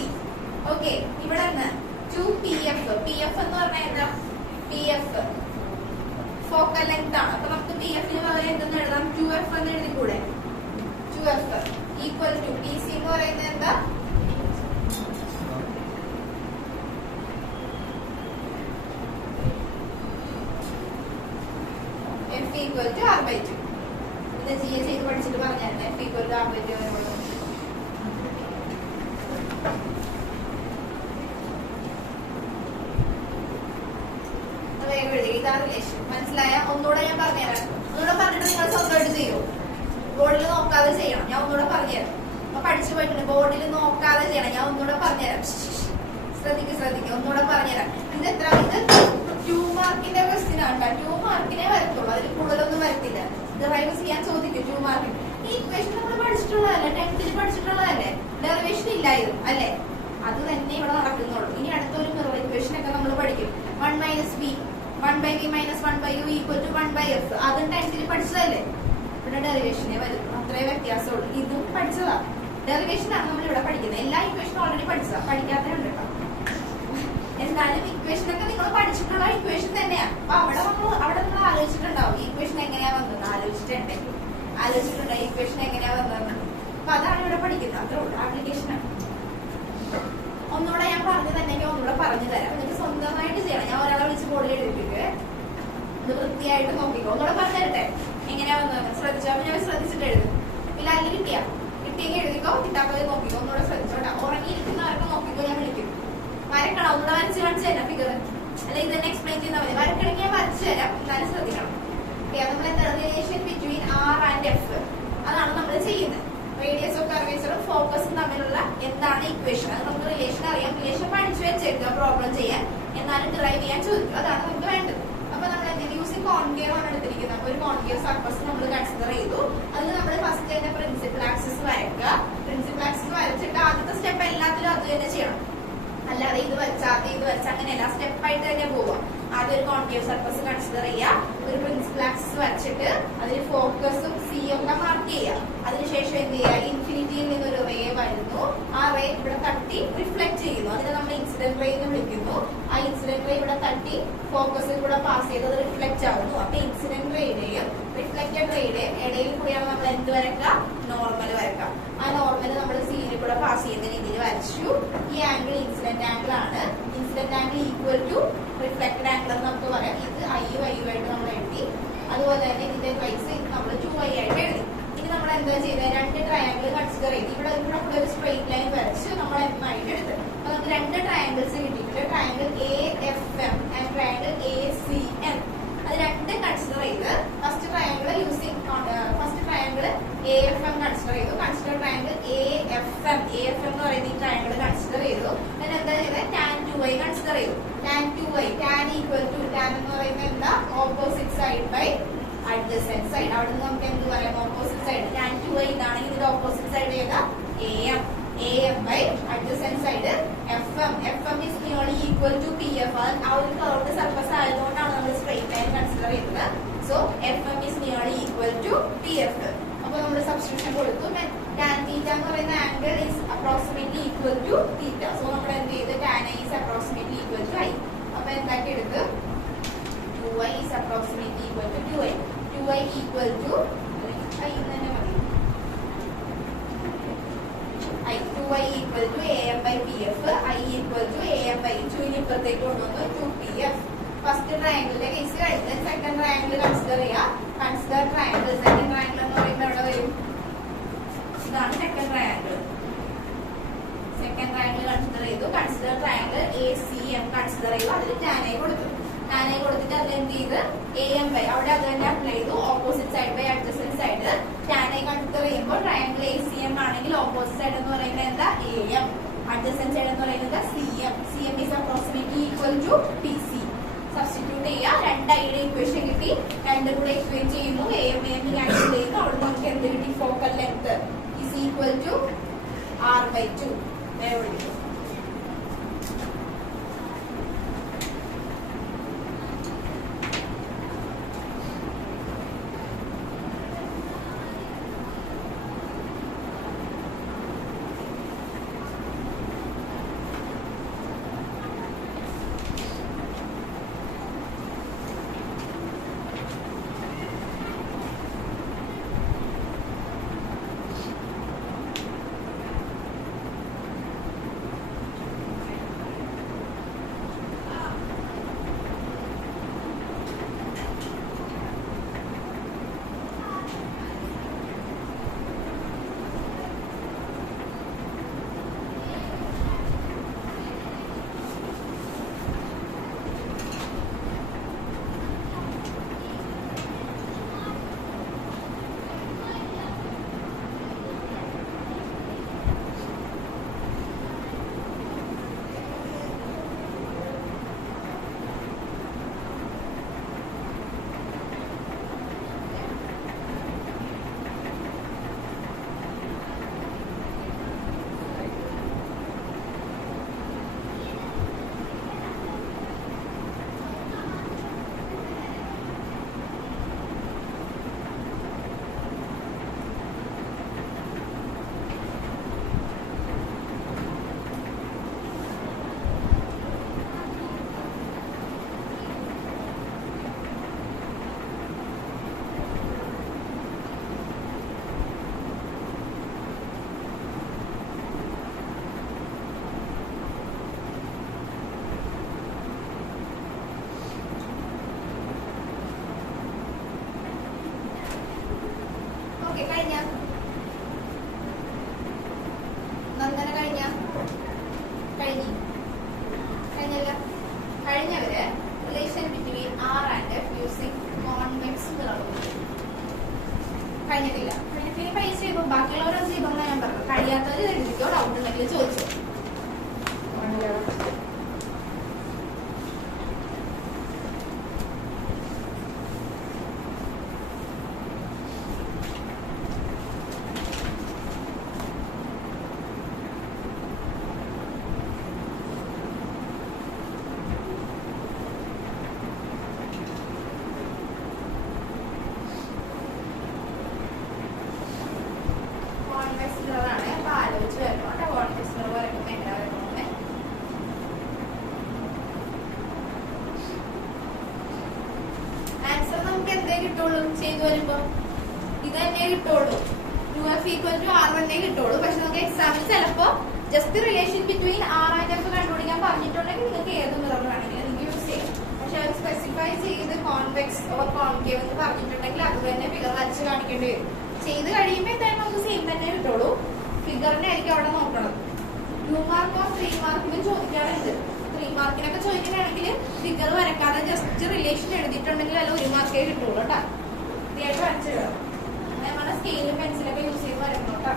ഓക്കെ, ഇവിടെ നിന്ന് 2PF എന്ന് പറഞ്ഞാൽ എന്താ? PF ഫോക്കൽ ലെങ്ത് ആണ്. അപ്പൊ നമുക്ക് PF ന് പകരം എന്തെന്ന് എഴുതാം? 2F എന്ന് എഴുതിക്കൂടെ? 2F ഈക്വൽ ടു PC എന്ന് പറയുന്നത് എന്താ? F equal to R by 2. ഇത് GS ചെയ്ത് പഠിച്ചിട്ട് പറഞ്ഞായിരുന്നു. F equal to R by 2 വരുമ്പോൾ ഇതാണ് റിലേഷൻ. മനസ്സിലായ? ഒന്നുകൂടെ ഞാൻ പറഞ്ഞുതരാം. ഒന്നുകൂടെ പറഞ്ഞിട്ട് നിങ്ങൾ സ്വന്തമായിട്ട് ചെയ്യൂ. ബോർഡിൽ നോക്കാതെ ചെയ്യണം. ഞാൻ ഒന്നുകൂടെ പറഞ്ഞുതരാം. അപ്പൊ പഠിച്ചു പോയിട്ടുണ്ട്. ബോർഡിൽ നോക്കാതെ ചെയ്യണം. ഞാൻ ഒന്നുകൂടെ പറഞ്ഞുതരാം. ശ്രദ്ധിക്കുക. ഒന്നുകൂടെ പറഞ്ഞുതരാം. ഇത് 2 മാർക്കിന്റെ ക്വസ്റ്റ്യൻ ആണ്. 2 മാർക്കിനെ വരത്തുള്ളൂ, അതിൽ കൂടുതലൊന്നും വരത്തില്ല. ഡെറൈവ് ചെയ്യാൻ ചോദിക്കും 2 മാർക്കിന്. ഈ ഇക്വേഷൻ നമ്മൾ പഠിച്ചിട്ടുള്ളതല്ലേ? 10th പഠിച്ചിട്ടുള്ളതല്ലേ? ഡെറിവേഷൻ ഇല്ലായിരുന്നു അല്ലേ? അത് തന്നെ ഇവിടെ നടക്കുന്നുള്ളൂ. ഇനി അടുത്തൊരു മിറർ ഇക്വേഷൻ ഒക്കെ നമ്മൾ പഠിക്കും. 1 minus B 1 by B minus 1 by U equal to 1 by F. അതും 10th പഠിച്ചതല്ലേ? ഇവിടെ ഡെറിവേഷനെ വരും. അത്രേ വ്യത്യാസമുള്ളൂ. ഇതും പഠിച്ചതാ. ഡെറിവേഷൻ ആണ് നമ്മൾ ഇവിടെ പഠിക്കുന്നത്. എല്ലാ ഇക്വേഷനും ഓൾറെഡി പഠിച്ചതാ. പഠിക്കാത്തതുണ്ട് കേട്ടോ. എന്നാലും ഇക്വേഷൻ ഒക്കെ നിങ്ങൾ പഠിച്ചിട്ടുള്ള ഇക്വേഷൻ തന്നെയാണ്. അപ്പൊ അവിടെ നിങ്ങൾ ആലോചിച്ചിട്ടുണ്ടാവും ഈ ഇക്വേഷൻ എങ്ങനെയാ വന്നത്. ആലോചിച്ചിട്ടുണ്ടോ ഈ ഇക്വേഷൻ എങ്ങനെയാ വന്നതെന്ന്? അപ്പൊ അതാണ് ഇവിടെ പഠിക്കുന്നത്. അത്രേ ഉള്ളൂ. ആപ്ലിക്കേഷനാണ്. ഒന്നുകൂടെ ഞാൻ പറഞ്ഞു തന്നെ ഒന്നുകൂടെ പറഞ്ഞു തരാം. എന്നിട്ട് സ്വന്തമായിട്ട് ചെയ്യണം. ഞാൻ ഒരാളെ വിളിച്ച് ബോർഡിൽ എഴുതിപ്പിക്ക്. ഇത് വൃത്തിയായിട്ട് നോക്കിക്കോ. ഒന്നുകൂടെ പറഞ്ഞു തരട്ടെ എങ്ങനെയാ വന്നതെന്ന്. ശ്രദ്ധിച്ചോ? അപ്പൊ ഞാൻ ശ്രദ്ധിച്ചിട്ട് എഴുതും. ഇല്ല അതിൽ കിട്ടിയെങ്കിൽ എഴുതിക്കോ, കിട്ടാത്തത് നോക്കിക്കോ. ഒന്നുകൂടെ ശ്രദ്ധിച്ചോട്ടാ. ഉറങ്ങിയിരിക്കുന്നവർക്ക് നോക്കിക്കോ. ഞാൻ വിളിക്കും. വരക്കണം. ഒന്നുകൂടെ വരച്ച് കാണിച്ചു തരാം ഫിഗർ. അല്ല ഇത് തന്നെ എക്സ്പ്ലെയിൻ ചെയ്താൽ മതി. വരക്കണമെങ്കിൽ ഞാൻ വരച്ചു തരാം. എന്നാലും ശ്രദ്ധിക്കണം. നമ്മൾ എന്താ relation between R and F അതാണ് നമ്മൾ ചെയ്യുന്നത്. റേഡിയസ് ഓഫ് കർവേച്ചറും ഫോക്കസും തമ്മിലുള്ള എന്താണ് ഇക്വേഷൻ? അത് നമുക്ക് റിലേഷൻ അറിയാം. റിലേഷൻ പഠിച്ചു വെച്ചേക്കുക പ്രോബ്ലം ചെയ്യാൻ. എന്നാലും ഡ്രൈവ് ചെയ്യാൻ ചോദിക്കും. അതാണ് നമുക്ക് വേണ്ടത്. അപ്പൊ നമ്മൾ എന്തെങ്കിലും യൂസിങ് കോൺകേവ് ആണ് എടുത്തിരിക്കുന്നത്. അപ്പൊ ഒരു കോൺകേവ് സർഫസ് നമ്മൾ കൺസിഡർ ചെയ്തു. അതിന് നമ്മൾ ഫസ്റ്റ് തന്നെ പ്രിൻസിപ്പൽ ആക്സിസ് വരയ്ക്കുക. പ്രിൻസിപ്പൽ ആക്സിസ് വരച്ചിട്ട് ആദ്യത്തെ സ്റ്റെപ്പ് എല്ലാത്തിലും അത് തന്നെ ചെയ്യണം. അല്ലാതെ ഇത് വരച്ച അങ്ങനെയല്ല. സ്റ്റെപ്പായിട്ട് തന്നെ പോവാം. ആദ്യം ഒരു കോൺകേവ് സർഫസ് കൺസിഡർ ചെയ്യുക. ഒരു പ്രിൻസിപ്പൽ ആക്സിസ് വരച്ചിട്ട് അതിൽ ഫോക്കസും സിയും ഒക്കെ മാർക്ക് ചെയ്യുക. അതിനുശേഷം എന്ത് ചെയ്യുക? ഇൻഫിനിറ്റിയിൽ നിന്നൊരു റേ വരുന്നു. ആ റേ ഇവിടെ തട്ടി റിഫ്ലക്ട് ചെയ്യുന്നു. അതിനെ നമ്മൾ ഇൻസിഡന്റ് റേ എന്ന് വിളിക്കുന്നു. ആ ഇൻസിഡന്റ് റേ ഇവിടെ തട്ടി ഫോക്കസിൽ കൂടെ പാസ് ചെയ്ത് അത് റിഫ്ലക്ട് ആവുന്നു. അപ്പൊ ഇൻസിഡന്റ് റേയുടെയും റിഫ്ലക്റ്റഡ് റേയുടെ ഇടയിൽ കൂടിയാണ് നമ്മൾ എന്ത് വരക്കുക, നോർമൽ വരക്കുക. ആ നോർമൽ നമ്മൾ സീനിൽ കൂടെ പാസ് ചെയ്യുന്ന രീതിയിൽ വരച്ചു. ഈ ആംഗിൾ ഇൻസിഡന്റ് ആംഗിൾ ആണ്. Incident angle equal to reflected angle എന്ന് നമുക്ക് പറയാം. ഇത് ഐയും ആയിട്ട് നമ്മൾ എഴുതി. അതുപോലെ തന്നെ ഇതിന്റെ പ്രൈസ് നമ്മൾ 2i ആയിട്ട് എഴുതി. ഇനി നമ്മൾ എന്താ ചെയ്തത്, രണ്ട് ട്രയാങ്കിൾ കൺസിഡർ ചെയ്ത് ഇവിടെ ഒരു സ്ട്രെയിറ്റ് ലൈൻ വരച്ച് നമ്മൾ m ആയിട്ട് എടുത്ത്. അപ്പൊ നമുക്ക് രണ്ട് ട്രയാങ്കിൾസ് കിട്ടിയിട്ടുണ്ട്. Triangle AFM and triangle ACM. അത് രണ്ട് കൺസിഡർ ചെയ്ത് ഫസ്റ്റ് ട്രയാങ്കിൾ AFM കൺസിഡർ ചെയ്തു. കൺസിഡർ ട്രയാങ്കിൾ AFM എന്ന് പറയുന്ന ഈ ട്രയാങ്കിൾ കൺസിഡർ ചെയ്തു. പിന്നെ എന്താ ചെയ്തത്, tan 2i കൺസിഡർ ചെയ്തു. tan 2i tan equal to tan എന്ന് പറയുന്നത് എന്താ, opposite side by adjacent side. അവിടെ നിന്ന് നമുക്ക് എന്ത് പറയാം, ഓപ്പോസിറ്റ് സൈഡ്. tan 2i ഇതാണെങ്കിൽ ഇതിന്റെ ഓപ്പോസിറ്റ് സൈഡ് ഏതാ, AM by adjacent side FM is nearly equal to PF. ആ ഒരു കർവ്ഡ് സർഫസ് ആയതുകൊണ്ടാണ് നമ്മൾ സ്ട്രെയിറ്റ് ലൈൻ കൺസിഡർ ചെയ്തത്. So FM is nearly equal to PF. അപ്പൊ നമ്മൾ സബ്സ്റ്റിറ്റ്യൂഷൻ കൊടുത്തു. tan theta എന്ന് പറയുന്ന angle is approximately equal to theta. So നമ്മൾ എന്ത് ചെയ്ത്, tan I is approximately equal to I. അപ്പൊ എന്താക്കി എടുത്ത്, 2i is approximately equal to 2i. 2i equal to I തന്നെ മതി. 2i equal to AM by PF. I equal to AM by 2 ഇപ്പുറത്തേക്ക് കൊണ്ടുവന്നു 2PF. ഫസ്റ്റ് ട്രയാങ്കിളിന്റെ കേസ് കഴിഞ്ഞ് second triangle consider ചെയ്യാം. കൺസിഡർ ട്രയാങ്കിൾ, സെക്കൻഡ് ട്രയാങ്കിൾ എന്ന് പറയുമ്പോൾ എവിടെ വരും, ഇതാണ് second triangle. Second triangle consider ചെയ്തു. കൺസിഡർ ട്രയാങ്കിൾ ACM കൺസിഡർ ചെയ്തു. അതിൽ tan I കൊടുത്തു. tan I കൊടുത്തിട്ട് അതിൽ എന്ത് ചെയ്ത്, AM by അവിടെ അത് തന്നെ അപ്ലൈ ചെയ്തു. Opposite side by adjacent side. tan I consider ചെയ്യുമ്പോൾ ട്രയാങ്കിൾ ACM ആണെങ്കിൽ ഓപ്പോസിറ്റ് സൈഡ് എന്ന് പറയുന്നത് എന്താ, AM. അഡ്ജസന്റ് സൈഡ് എന്ന് പറയുന്നത് CM. CM is approximately equal to PC. Substitute ചെയ്യുക. രണ്ട് ഐയുടെ ഇക്വേഷൻ കിട്ടി. രണ്ടും കൂടെ ഇക്വേറ്റ് ചെയ്യുന്നു. AM ക്യാൻസൽ ചെയ്യുന്നു. അവിടെ നമുക്ക് എന്ത് കിട്ടി, focal length is equal to R/2. എവിടെ കഴിഞ്ഞവര് relation between R and F using convex mirror കഴിഞ്ഞിട്ടില്ല. പിന്നെ പൈസ ചെയ്തു. ബാക്കിയുള്ളവരൊന്നും ചെയ്തോന്നാ ഞാൻ പറഞ്ഞു. കഴിയാത്തവര് എഴുതിക്കോ, ഡൗട്ട് ഉണ്ടെങ്കിൽ ചോദിച്ചോ. കിട്ടുള്ളൂ ചെയ്തു വരുമ്പോ? ഇത് തന്നെ കിട്ടുള്ളൂ. 2f = r1 കിട്ടുള്ളൂ. പക്ഷെ നമുക്ക് എക്സാമിൽ ചിലപ്പോ just relation between r and f കണ്ടുപിടിക്കാൻ പറഞ്ഞിട്ടുണ്ടെങ്കിൽ നിങ്ങൾക്ക് ഏത് മിറർ വേണമെങ്കിലും നിങ്ങൾക്ക് യൂസ് ചെയ്യാം. പക്ഷെ അവർ സ്പെസിഫൈ ചെയ്ത് കോൺവെക്സ് ഓർ കോൺകേവ് എന്ന് പറഞ്ഞിട്ടുണ്ടെങ്കിൽ അത് തന്നെ ഫിഗർ വരച്ച് കാണിക്കേണ്ടി വരും. ചെയ്ത് കഴിയുമ്പോൾ എന്തായാലും നമുക്ക് സെയിം തന്നെ കിട്ടുള്ളൂ. ഫിഗറിനെ ആയിരിക്കും അവിടെ നോക്കണം. 2 മാർക്കോ 3 മാർക്കിനും ചോദിക്കാറുണ്ട്. 3 മാർക്കിനൊക്കെ ചോദിക്കുകയാണെങ്കിൽ ഫിഗർ വരക്കാതെ ജസ്റ്റ് റിലേഷൻ എഴുതിയിട്ടുണ്ടെങ്കിൽ അല്ല 1 മാർക്കേ കിട്ടുള്ളൂ കേട്ടോ. വൃത്തിയായിട്ട് വരച്ചിടാം. നമ്മുടെ സ്കെയിലും പെൻസിലൊക്കെ യൂസ് ചെയ്ത് വരക്കണം കേട്ടോ.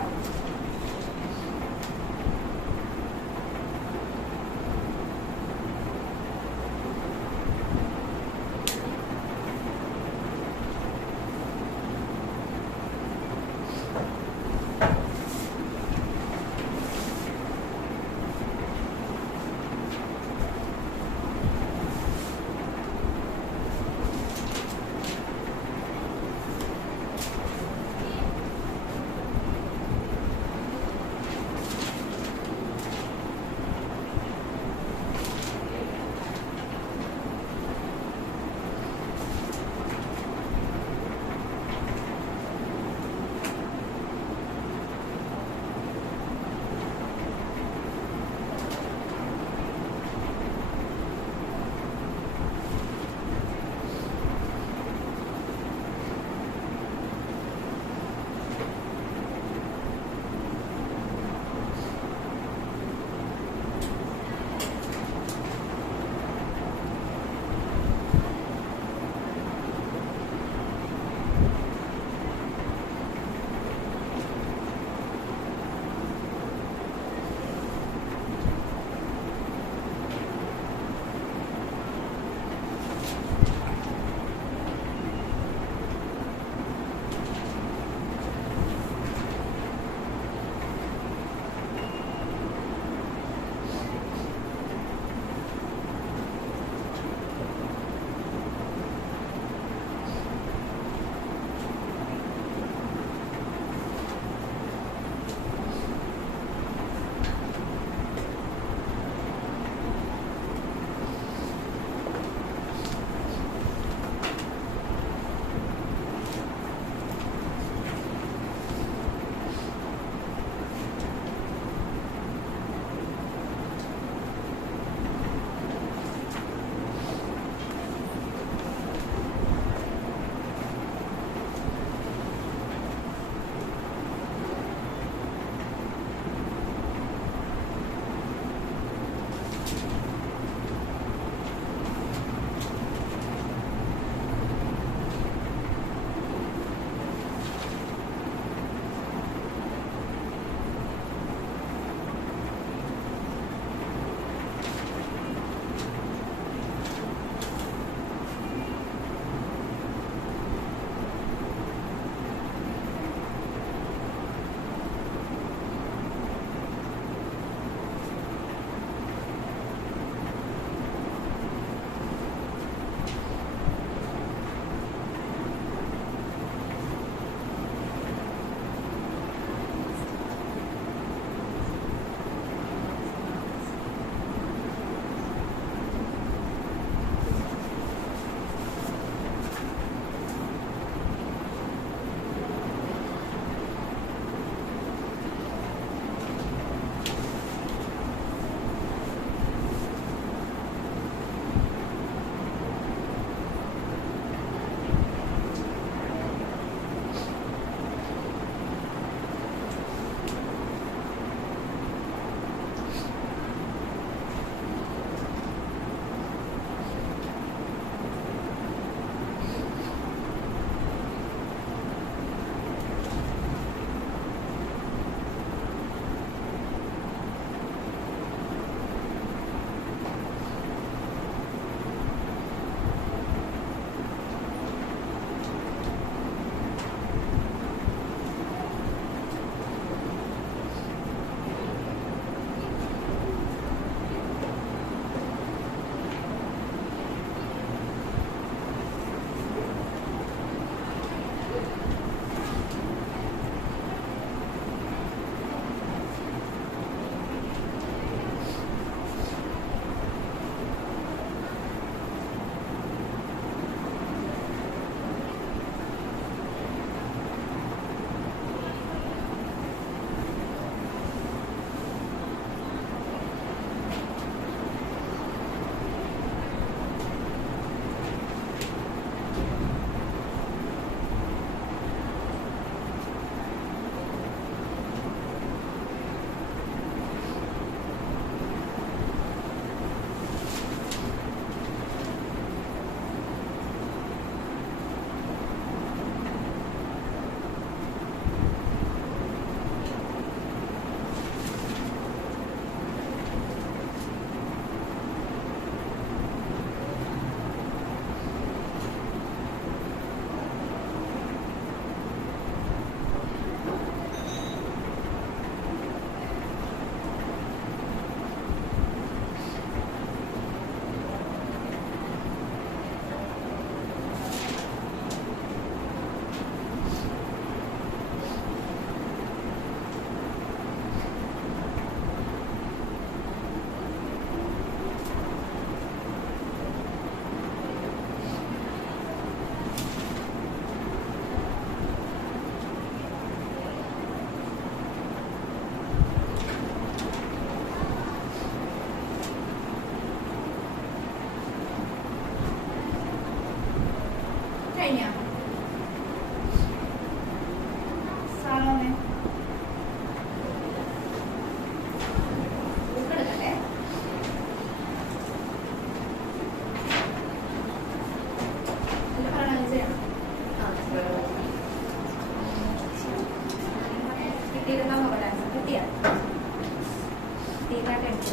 കിട്ടിയിരുന്ന നോക്കട്ടെ ആൻസർ കിട്ടിയാ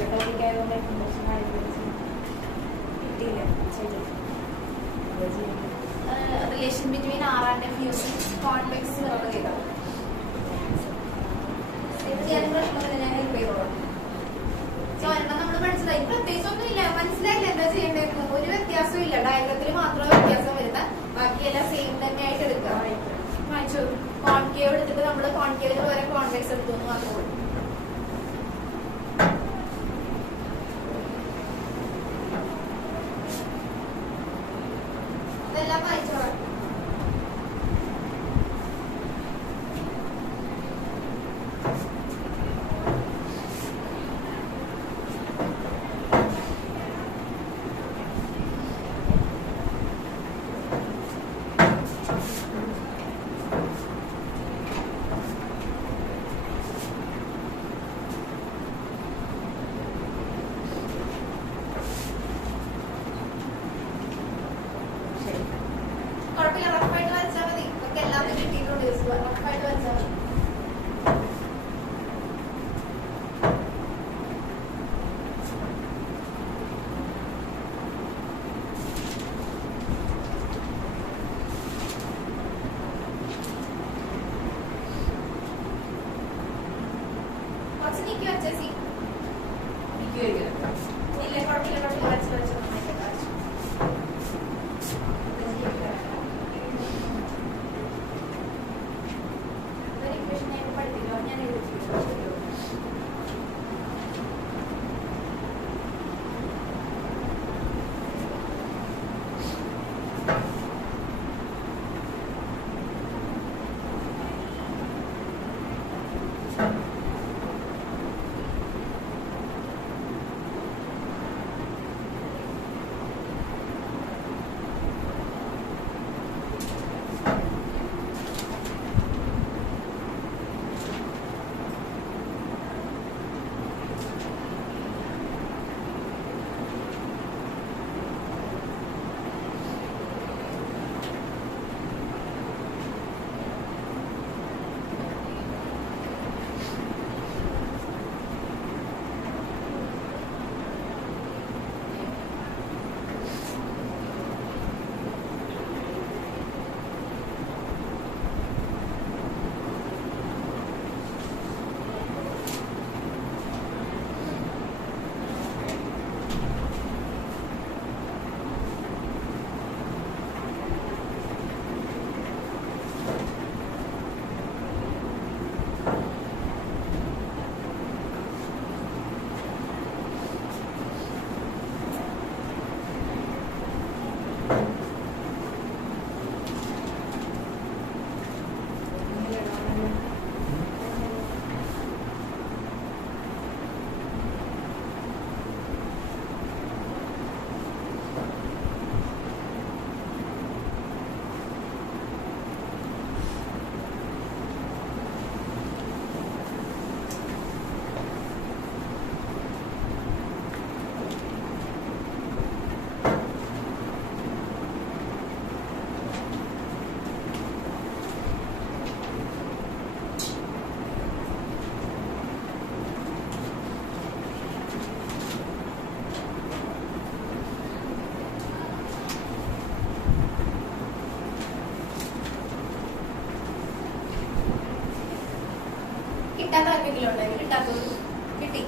ടോപ്പിക് ആയതുകൊണ്ട് കിട്ടിയില്ല ശരി relation between R and F using convex mirror ചെയ്തത് ഇത് ചെയ്യാൻ പ്രശ്നമില്ല ഞാൻ ഹെൽപ്പ് ചെയ്തോളാം സോ എണ്ണം നമ്മൾ പഠിച്ചതായി പ്രത്യേകിച്ച് ഒന്നും ഇല്ല മനസ്സിലായില്ല എന്താ ചെയ്യേണ്ടത് ഒരു വ്യത്യാസവും ഇല്ല ഡയഗ്രത്തിൽ മാത്രമേ വ്യത്യാസം വരുത്താൻ ബാക്കിയെല്ലാം സെയിം തന്നെ ആയിട്ട് എടുക്കുക വായിച്ചു കോൺകേവ് എടുത്തിട്ട് നമ്മൾ കോൺകേവിന് പകരം കോൺവെക്സ് എടുത്തു എന്ന് മാത്രമേ ഉള്ളൂ ഇതെല്ലാം വായിച്ചോളാം കുഴപ്പമില്ല ഉറപ്പായിട്ട് വരച്ചാൽ മതി ഒക്കെ എല്ലാവരും കിട്ടിയിട്ടുണ്ട് ഉറപ്പായിട്ട് വരച്ചാൽ മതി കുറച്ച് നീക്കി വച്ചേസി ഇല്ല കുഴപ്പമില്ല വരച്ചു വരച്ചു നന്നായിട്ട് വരച്ചു ഞാൻ കിട്ടാത്ത ആർക്കെങ്കിലും ഉണ്ടെങ്കിൽ കിട്ടാത്തത് കിട്ടി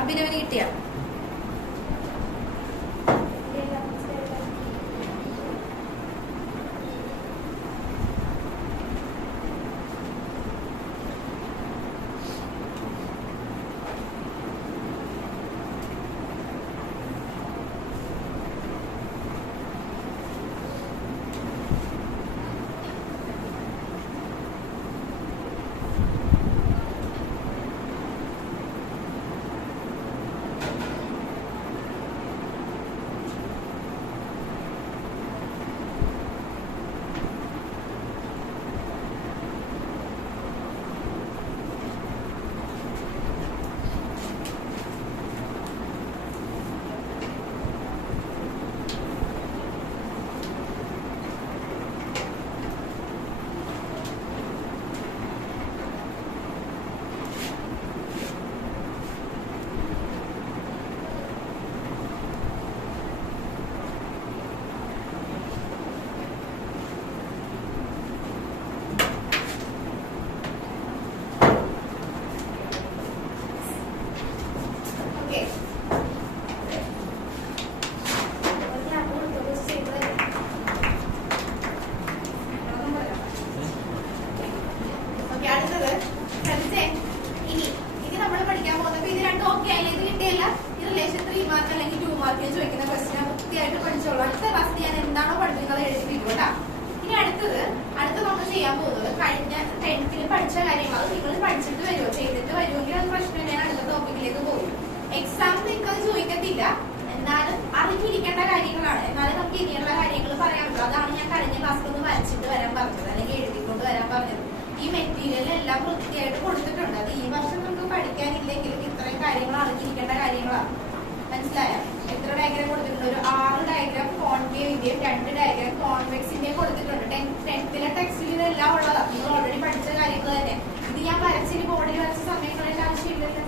അഭിനവന് കിട്ടിയ ഓക്കെ, അടുത്തത് ശ്രദ്ധിച്ചേ. ഇനി നമ്മൾ പഠിക്കാൻ പോകുന്നത് ഇത് രണ്ടും ഓക്കെ ആയില്ല, ഇത് കിട്ടിയല്ല, ഈ റിലേഷൻ 3 മാർക്ക് അല്ലെങ്കിൽ 2 മാർക്ക് ചോദിക്കുന്ന ക്വസ്റ്റ്യൻ വൃത്തിയായിട്ട് പഠിച്ചോളൂ. അടുത്ത ക്ലാസ്സിൽ ഞാൻ എന്താണോ പഠിക്കുന്നത് എഴുതിപ്പിക്കും കേട്ടോ. ഇനി അടുത്തത് നമ്മൾ ചെയ്യാൻ പോകുന്നത് കഴിഞ്ഞ 10th പഠിച്ച കാര്യങ്ങൾ അത് നിങ്ങൾ പഠിച്ചിട്ട് വരുമോ, ചെയ്തിട്ട് വരുമെങ്കിൽ അത് പ്രശ്നം. ഞാൻ അടുത്ത ടോപ്പിക്കിലേക്ക് പോകും. എക്സാം നിങ്ങൾക്ക് അത് ചോദിക്കത്തില്ല, എന്നാലും അറിഞ്ഞിരിക്കേണ്ട കാര്യങ്ങളാണ്. എന്നാലും നമുക്ക് ഇനിയുള്ള കാര്യങ്ങൾ പറയാൻ പറ്റും. അതാണ് ഞാൻ കഴിഞ്ഞ ക്ലാസ്സിൽ ഒന്ന് വരച്ചിട്ട് വരാൻ പറഞ്ഞത്, അല്ലെങ്കിൽ എഴുതിക്കൊണ്ട് വരാൻ പറഞ്ഞത്. ഈ മെറ്റീരിയൽ എല്ലാം വൃത്തിയായിട്ട് കൊടുത്തിട്ടുണ്ട്. അത് ഈ വർഷം നമുക്ക് പഠിക്കാനില്ലെങ്കിലും ഇത്രയും കാര്യങ്ങൾ അറിഞ്ഞിരിക്കേണ്ട കാര്യങ്ങളാണ്. മനസ്സിലായോ? എത്ര ഡയഗ്രാം കൊടുത്തിട്ടുണ്ട്? ഒരു 6 ഡയഗ്രാം കോൺകേവിന്റെയും 2 ഡയഗ്രാം കോൺവെക്സിന്റെയും കൊടുത്തിട്ടുണ്ട്. 10th ടെക്സ്റ്റിൽ ഇതെല്ലാം ഉള്ളതാണ്. നിങ്ങൾ ഓൾറെഡി പഠിച്ച കാര്യങ്ങൾ തന്നെ. ഇത് ഞാൻ വരച്ചിന് ബോർഡിൽ വരച്ച സമയങ്ങളിൽ ആവശ്യമില്ലല്ലോ.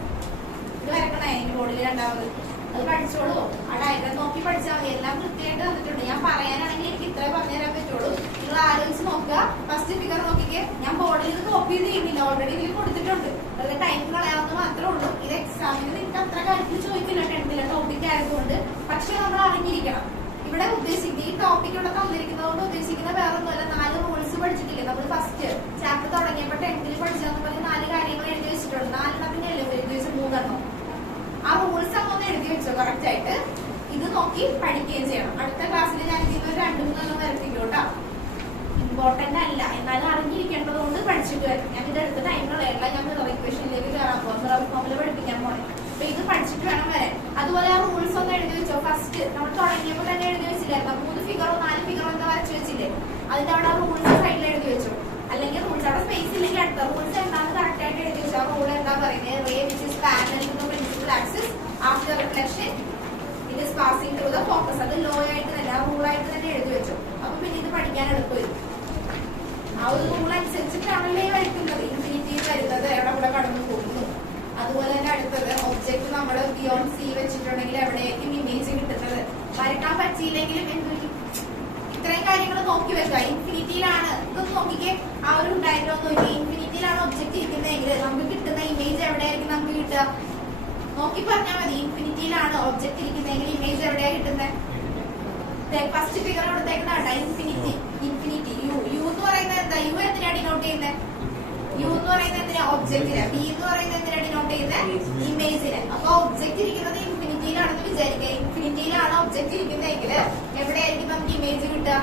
ഇത് വരക്കണേ ഇനി ബോർഡിൽ രണ്ടാമത്. അത് പഠിച്ചോളൂ. ആ ഡയഗ്രാം നോക്കി പഠിച്ചാൽ മതി. എല്ലാം കൃത്യമായിട്ട് തന്നിട്ടുണ്ട്. ഞാൻ പറയാനാണെങ്കിൽ എനിക്ക് ഇത്രേ പറഞ്ഞുതരാൻ പറ്റുള്ളൂ. നിങ്ങൾ ആലോചിച്ച് നോക്കുക. ഫസ്റ്റ് ഫിഗർ നോക്കിക്കേ. ഞാൻ ബോർഡിൽ ഇത് കോപ്പി ചെയ്ത് ചെയ്യുന്നില്ല, ഓൾറെഡി ഇതിൽ കൊടുത്തിട്ടുണ്ട്. അതായത് ടൈം കളയാവുന്ന മാത്രമേ ഉള്ളൂ. ഇത് എക്സാമിന് നിങ്ങൾക്ക് അത്ര കാര്യത്തിൽ ചോദിക്കില്ല 10th ടോപ്പിക് ആയതുകൊണ്ട്. പക്ഷെ നമ്മൾ അറിഞ്ഞിരിക്കണം. ഇവിടെ ഉദ്ദേശിക്കുന്നത് ഈ ടോപ്പിക് ഇവിടെ തന്നിരിക്കുന്നതുകൊണ്ട് ഉദ്ദേശിക്കുന്ന വേറെ ഒന്നുമല്ല. 4 റൂൾസ് പഠിച്ചിട്ടില്ലേ നമ്മൾ ഫസ്റ്റ് ചാപ്റ്റർ തുടങ്ങിയപ്പോൾ 10th പഠിച്ചതെന്ന് പറഞ്ഞ് 4 കാര്യങ്ങൾ എഴുതി വെച്ചിട്ടുണ്ട്. 4 അല്ലേ എഴുതി വെച്ച് 3 ആ റൂൾസ് അങ്ങൊന്ന് എഴുതി വെച്ചോ കറക്റ്റ് ആയിട്ട്. ഇത് നോക്കി പഠിക്കുകയും ചെയ്യണം. അടുത്ത ക്ലാസ്സിൽ ഞാൻ ഇതിന് 2-3 വരത്തില്ലോ കേട്ടോ. ഇമ്പോർട്ടന്റ് അല്ല, എന്നാലും അറിഞ്ഞിരിക്കേണ്ടതുകൊണ്ട് പഠിച്ചിട്ട് വരും. ഞാൻ ഇത് അടുത്ത ടൈം കളയല്ല. ഞാൻ മിറർ ഇക്വേഷനിലേക്ക് കയറാൻ പോകാം. മിറർ ഫോമിൽ പഠിപ്പിക്കാൻ പോണേ. അപ്പൊ ഇത് പഠിച്ചിട്ട് വേണം വരാൻ. അതുപോലെ ആ റൂൾസ് ഒന്ന് എഴുതി വെച്ചോ. ഫസ്റ്റ് നമ്മൾ തുടങ്ങിയപ്പോൾ തന്നെ എഴുതി വെച്ചില്ലായിരുന്നു. 3 ഫിഗറോ 4 ഫിഗറോ എന്താ വരച്ചു വെച്ചില്ലേ, അതിന്റെ അവിടെ ആ റൂൾസ് സൈഡിൽ എഴുതി വെച്ചു. അല്ലെങ്കിൽ റൂൾസ് അവിടെ സ്പേസ് ഇല്ലെങ്കിൽ അടുത്ത റൂൾസ് എന്താണെന്ന് കറക്റ്റ് ആയിട്ട് എഴുതി വെച്ചു. ആ റൂൾ എന്താ പറയുന്നത്? Ray which is parallel to the principal axis after reflection it is passing through the focus. അത് ലോ ആയിട്ട് തന്നെ ആ റൂളായിട്ട് തന്നെ എഴുതി വെച്ചു. അപ്പൊ പിന്നെ ഇത് പഠിക്കാൻ എളുപ്പമായിരുന്നു. ആ ഒരു റൂൾ അനുസരിച്ചിട്ടാണല്ലേ വരയ്ക്കുന്നത്. ഇൻഫിനിറ്റി വരുന്നത് എവിടെ കൂടെ കടന്നു പോകുന്നു. അതുപോലെ തന്നെ അടുത്തത് ഒബ്ജക്ട് നമ്മൾ ബിയോണ്ട് സി വെച്ചിട്ടുണ്ടെങ്കിൽ എവിടെയായിരിക്കും ഇമേജ് കിട്ടുന്നത്. വരയ്ക്കാൻ പറ്റിയില്ലെങ്കിലും എന്ത് ഇത്രയും കാര്യങ്ങൾ നോക്കി വെക്കുക. ഇൻഫിനിറ്റിയിലാണ് ഇതൊന്ന് നോക്കിക്കേ. ആ ഒരു ഡയഗ്രാം നോക്കി. ഇൻഫിനിറ്റിയിലാണ് ഒബ്ജക്ട് ഇരിക്കുന്നതെങ്കിൽ നമുക്ക് കിട്ടുന്ന ഇമേജ് എവിടെയായിരിക്കും നമുക്ക് കിട്ടുക? നോക്കി പറഞ്ഞാൽ മതി. ഇൻഫിനിറ്റിയിലാണ് ഒബ്ജക്ട് ഇരിക്കുന്നതെങ്കിൽ ഇമേജ് എവിടെയാ കിട്ടുന്നത്? ഫസ്റ്റ് ഫിഗർ കൊടുത്തേക്കുന്നതാണ് ഇൻഫിനിറ്റി. ഇൻഫിനിറ്റി യു എന്ന് പറയുന്നത് എന്താ? യു എന്തിനാ ഡിനോട്ട് ചെയ്യുന്നത്? യു എന്ന് പറയുന്നത് എന്തിനാ? ഒബ്ജക്റ്റിന്. ബി എന്ന് പറയുന്നത് എന്തിനാ ഡിനോട്ട് ചെയ്യുന്നത്? ഇമേജിന്. അപ്പൊ ഒബ്ജക്ട് ഇരിക്കുന്നത് ഇൻഫിനിറ്റിയിലാണെന്ന് വിചാരിക്കുക. ഇൻഫിനിറ്റിയിലാണ് ഒബ്ജക്ട് ഇരിക്കുന്നതെങ്കിൽ എവിടെയായിരിക്കും നമുക്ക് ഇമേജ് കിട്ടുക?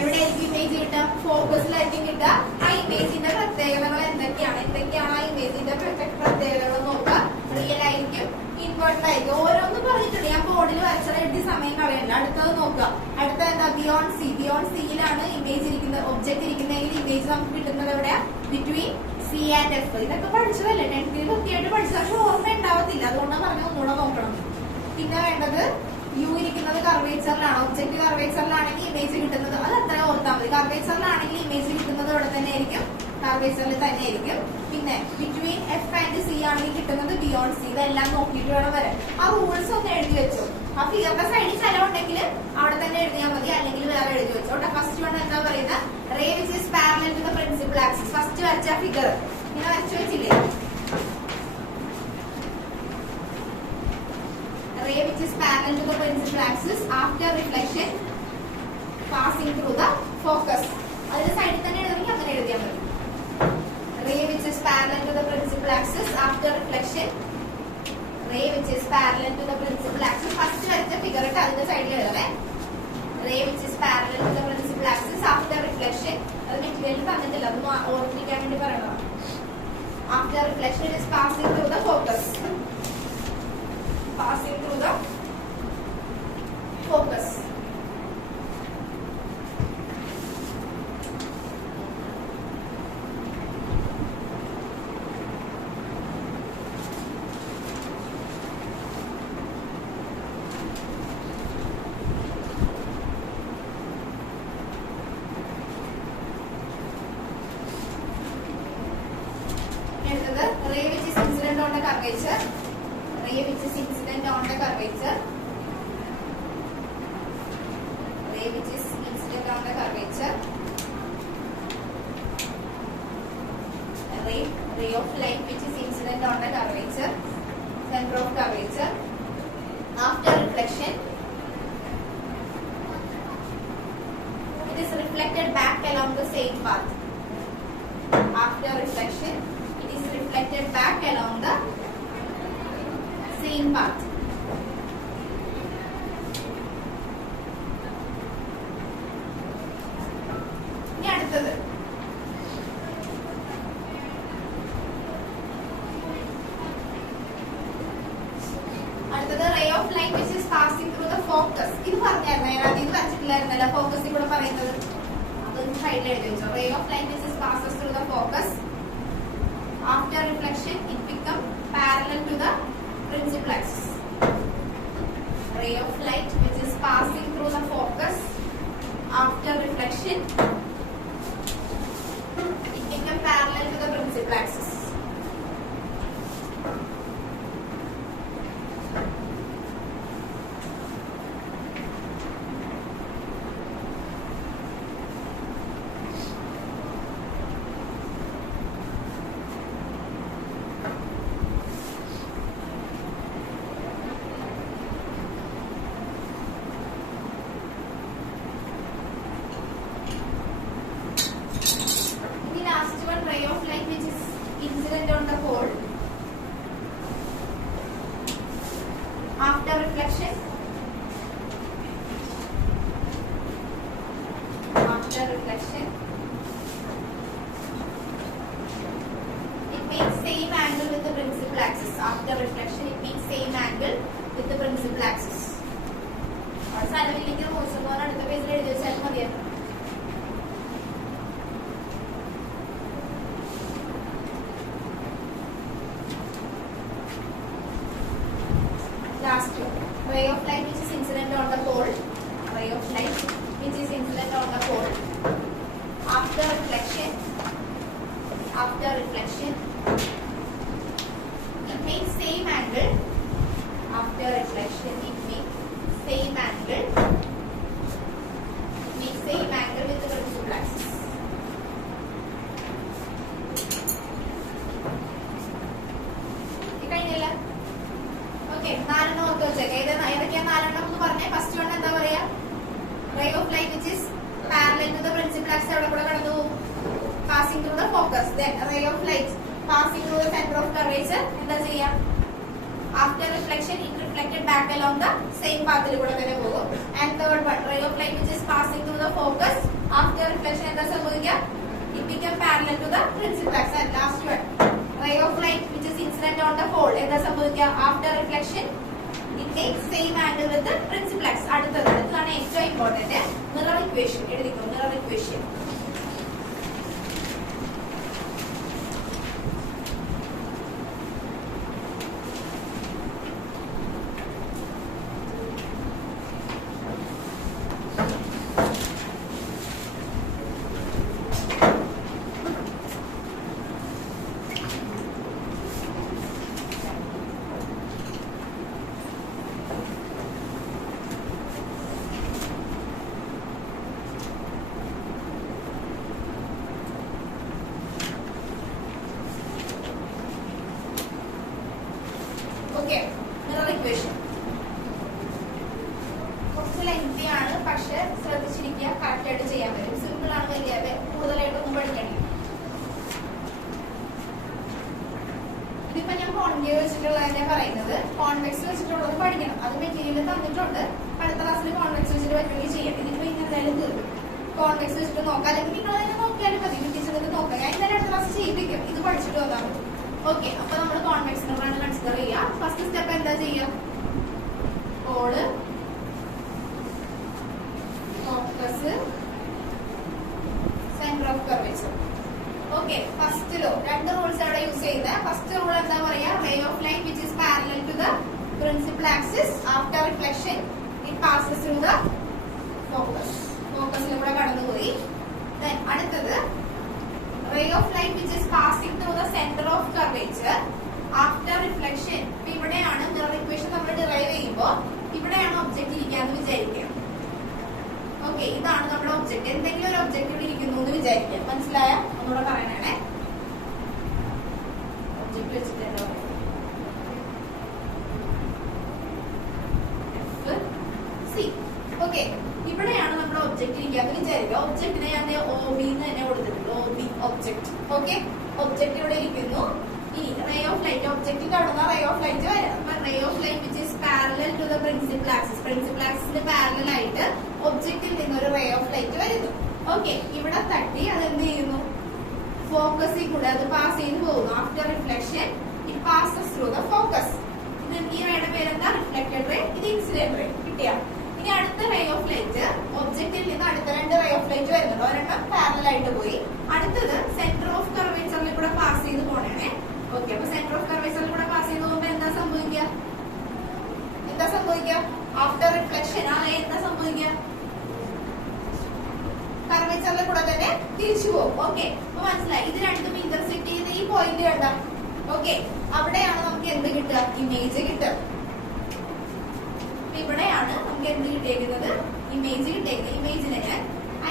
എവിടെയായിരിക്കും ഇമേജ് കിട്ടുക? ഫോക്കസിലായിരിക്കും കിട്ടുക. ആ ഇമേജിന്റെ പ്രത്യേകതകൾ എന്തൊക്കെയാണ് ആ ഇമേജിന്റെ പ്രത്യേകതകൾ നോക്കുക. റിയൽ ആയിരിക്കും, ഇൻവേർട്ടഡ് ആയിരിക്കും. ഓരോന്നും പറഞ്ഞിട്ടുണ്ട്. ഞാൻ ബോർഡിൽ വരച്ചത് എഴുതി സമയം കളയണ്ട. അടുത്തത് നോക്കുക. അടുത്ത എന്താ? Beyond C. ബിയോണ്ട് സിയിലാണ് ഇമേജ് ഇരിക്കുന്നത്, ഒബ്ജക്ട് ഇരിക്കുന്നതെങ്കിൽ ഇമേജ് നമുക്ക് കിട്ടുന്നത് എവിടെയാ? Between C and F. ഇതൊക്കെ പഠിച്ചതല്ലേ 10th കൃത്യമായിട്ട് പഠിച്ചത്. പക്ഷെ ഓർമ്മ ഉണ്ടാവത്തില്ല. അതുകൊണ്ടാണ് പറഞ്ഞ ഒന്നുകൂടെ നോക്കണം. പിന്നെ വേണ്ടത് യു ഇരിക്കുന്നത് കർവേച്ചറിലാണ്. ഒബ്ജക്ട് കർവേച്ചറിലാണെങ്കിൽ ഇമേജ് കിട്ടുന്നത് അത് അത്ര ഓർത്താൽ മതി. കർവേച്ചറിലാണെങ്കിൽ ഇമേജ് കിട്ടുന്നത് ഇവിടെ തന്നെ ആയിരിക്കും, കർവേച്ചറിൽ തന്നെ ആയിരിക്കും. പിന്നെ ബിറ്റ്വീൻ എഫ് ആൻഡ് സി ആണെങ്കിൽ കിട്ടുന്നത് ബിയോണ്ട് സി. ഇതെല്ലാം നോക്കിയിട്ട് വേണം വരാൻ. ആ റൂൾസ് ഒന്ന് എഴുതി വെച്ചു. ആ ഫിഗറിന്റെ സൈഡിൽ സ്ഥലമുണ്ടെങ്കിൽ അവിടെ തന്നെ എഴുതിയാൽ മതി, അല്ലെങ്കിൽ വേറെ എഴുതി വെച്ചോട്ടെ. ഫസ്റ്റ് വൺ എന്താ പറയുന്നത്? Ray which is parallel to the principal axis. First വരച്ച ഫിഗർ ഇങ്ങനെ വരച്ചു വെച്ചില്ലേ? Ray which is parallel to the principal axis after reflection passing through the focus. അതിന്റെ സൈഡിൽ തന്നെ എഴുതണമെങ്കിൽ അങ്ങനെ എഴുതിയാൽ മതി. Ray which is parallel to the principal axis after reflection. Ray which is parallel to the principal axis. First വരച്ച figure ഇട്ട് അതിന്റെ സൈഡിൽ എഴുതണേ. Ray which is parallel to the principal axis after reflection. അത് മെറ്റീരിയൽ തന്നിട്ടില്ല, അതൊന്ന് ഓർമ്മിക്കാൻ വേണ്ടി പറയണം. After reflection it is passing through the focus. Passing through the focus. Ray which is incident on the curvature. Ray which is incident on the curvature. Ray which is incident on the curvature. Ray of light which is incident on the curvature. Center of curvature. After reflection, it is reflected back along the same path. after reflection it is reflected back along the same path. ഇനി അടുത്തത് ray of light which is passing through the focus. ഇത് പറഞ്ഞായിരുന്നു ഞാൻ ഇത് വച്ചിട്ടില്ലായിരുന്നല്ലോ ഫോക്കസിൽ കൂടെ പറയുന്നത്. അതൊന്ന് സൈഡിൽ എഴുതി വെച്ചോ. ray of light which is passes through the focus after reflection it become parallel to the principal axis. Ray of light which is passing through the focus after reflection it become parallel to the principal axis. Ray of light which is incident on the pole after reflection it makes same angle with the principal axis. After reflection it makes same angle with the principal axis. और सारे लिख के motion को അടുത്ത പേജിൽ എഴുതി വെച്ചാൽ മതിയായിരുന്നു. Last one. Ray of light which is incident on the pole. Ray of light which is incident on the pole. After reflection, it makes same angle. After reflection, it makes same angle. It makes same angle with the principal axis. നാലെണ്ണം ഓർത്ത് വെച്ചേക്കാം. ഏതൊക്കെയാ നാലെണ്ണം എന്ന് പറഞ്ഞേ. First one എന്താ പറയാ? Ray of light which is parallel to the principal axis എവിടെ കൂടെ കടന്നു പോകും? Passing through the focus. Then ray of light passing through the centre of curvature എന്താ ചെയ്യാ? After reflection it reflected back along the same പാത്തിൽ കൂടെ തന്നെ പോകും. And third one ray of light which is passing through the focus after reflection എന്താ സംഭവിക്കുക? It become parallel to the principal axis. And last one ray of light which is incident on the pole എന്താ സംഭവിക്കുക? after reflection it takes same angle with the principal axis. അടുത്തതാണ് ഏറ്റവും important mirror equation. എഴുതിക്കോ mirror equation. Mirror equation കുറച്ച് lengthy ആണ്, പക്ഷെ ശ്രദ്ധിച്ചിരിക്കുക, correct ആയിട്ട് ചെയ്യാൻ പറ്റും. സിമ്പിൾ ആണ്, വലിയ കൂടുതലായിട്ടൊന്നും പഠിക്കണേ. ഇതിപ്പോ ഞാൻ കോൺകേവ് വെച്ചിട്ടുള്ളതിനെ പറയുന്നത്. കോൺവെക്സ് വെച്ചിട്ടുള്ളത് പഠിക്കണം. അത് മെറ്റീരിയൽ തന്നിട്ടുണ്ട്. അടുത്ത ക്ലാസ്സിൽ കോൺവെക്സ് വെച്ചിട്ട് പറ്റുമെങ്കിൽ ചെയ്യാം. ഇതിപ്പോ ഇങ്ങനെ എന്തായാലും തീർക്കും. കോൺവെക്സ് വെച്ചിട്ട് നോക്കാം, അല്ലെങ്കിൽ നിങ്ങൾ തന്നെ നോക്കിയാലും മതി. ടീച്ചറിന് നോക്കാം. ഞാൻ ഇന്നലെ അടുത്ത ക്ലാസ് ചെയ്യിപ്പിക്കും. ഇത് പഠിച്ചിട്ട് വന്നാൽ മതി. ഓക്കെ, അപ്പൊ നമ്മൾ കോൺവെക്സ് മിററാണ് കൺസിഡർ ചെയ്യുക. ഫസ്റ്റ് സ്റ്റെപ്പ് എന്താ ചെയ്യുക? Pole, focus, centre of curvature. Okay, first law രണ്ട് റൂൾസ് അവിടെ യൂസ് ചെയ്യുന്നത്. ഫസ്റ്റ് റൂൾ എന്താ പറയാ? Ray of light which is parallel to the principal axis after reflection it passes through the focus. ഫോക്കസിലൂടെ കടന്നുപോയി. Then അടുത്തത് ray of light which is passing through the center of curvature after reflection. ഇവിടെയാണ് mirror equation നമ്മൾ derive ചെയ്യുമ്പോൾ ഇവിടെയാണ് object ഇരിക്കാന്ന് വിചാരിക്കുക. Okay, ഇതാണ് നമ്മുടെ ഒബ്ജക്റ്റ്. എന്തെങ്കിലും ഒരു ഒബ്ജക്റ്റ് ഇവിടെ ഇരിക്കുന്നു എന്ന് വിചാരിക്കുക. മനസ്സിലായ? ഒന്നുകൂടെ പറയണേ. ഒബ്ജക്റ്റ് വെച്ചിട്ട് എന്താ പറയുക? ഓക്കെ, ഇവിടെയാണ് നമ്മുടെ ഒബ്ജക്റ്റ് ഇരിക്കാന്ന് വിചാരിക്കുക. ഒബ്ജക്റ്റിനെ ഞാൻ OB എന്ന് തന്നെ കൊടുത്തിട്ടുണ്ട്. OB object. ഓക്കെ, ഒബ്ജക്റ്റ് ഇവിടെ ഇരിക്കുന്നു. ഈ റേ ഓഫ് ലൈറ്റ്, ഒബ്ജക്റ്റിന്റെ അവിടെ റേ ഓഫ് ലൈറ്റ് വരാം. Ray of light which is parallel to the principal axis, principal ആക്സിസിന് പാരലൽ ആയിട്ട് ഒബ്ജക്റ്റിൽ നിന്ന് ഒരു റേ ഓഫ് ലൈറ്റ് വരുന്നു. ഓക്കെ, ഇവിടെ തട്ടി അത് എന്ത് ചെയ്യുന്നു, ഫോക്കസിൽ കൂടെ അത് പാസ് ചെയ്ത് പോകുന്നു. After reflection it passes through the focus. ഇത് ഈ റേയുടെ പേരെന്താ, റിഫ്ലക്റ്റഡ് റേ, ഇത് ഇൻസിഡന്റ് റേ. കിട്ടിയ ഇനി അടുത്ത റേ ഓഫ് ലൈറ്റ്, ഒബ്ജക്റ്റിൽ നിന്ന് അടുത്ത രണ്ട് റേ ഓഫ് ലൈറ്റ് വരുന്നുണ്ട്. ഒരെണ്ണം പാരലൽ ആയിട്ട് പോയി, അടുത്തത് സെന്റർ ഓഫ് കർവേച്ചറിൽ കൂടെ പാസ് ചെയ്ത് പോണേ. ഓക്കെ, അപ്പൊ സെന്റർ ഓഫ് കർവേച്ചറിൽ കൂടെ പാസ് ചെയ്ത് പോകുമ്പോ എന്താ സംഭവിക്കുക, ആഫ്റ്റർ റിഫ്ലക്ഷൻ ആ റേ എന്താ സംഭവിക്കുക, കർവേച്ചറിൽ കൂടെ തന്നെ തിരിച്ചു പോകും. ഓക്കെ, അപ്പൊ മനസ്സിലായി. ഇത് രണ്ടും ഇന്റർസെക്ട് ചെയ്ത് ഈ പോയിന്റ് കണ്ട. ഓക്കെ, അവിടെയാണ് നമുക്ക് എന്ത് കിട്ടുക, ഇമേജ് കിട്ടുക. ഇവിടെയാണ് നമുക്ക് എന്ത് കിട്ടിയിരിക്കുന്നത്, ഇമേജ് കിട്ടിയിരിക്കുന്നത്. ഇമേജിനെ ഞാൻ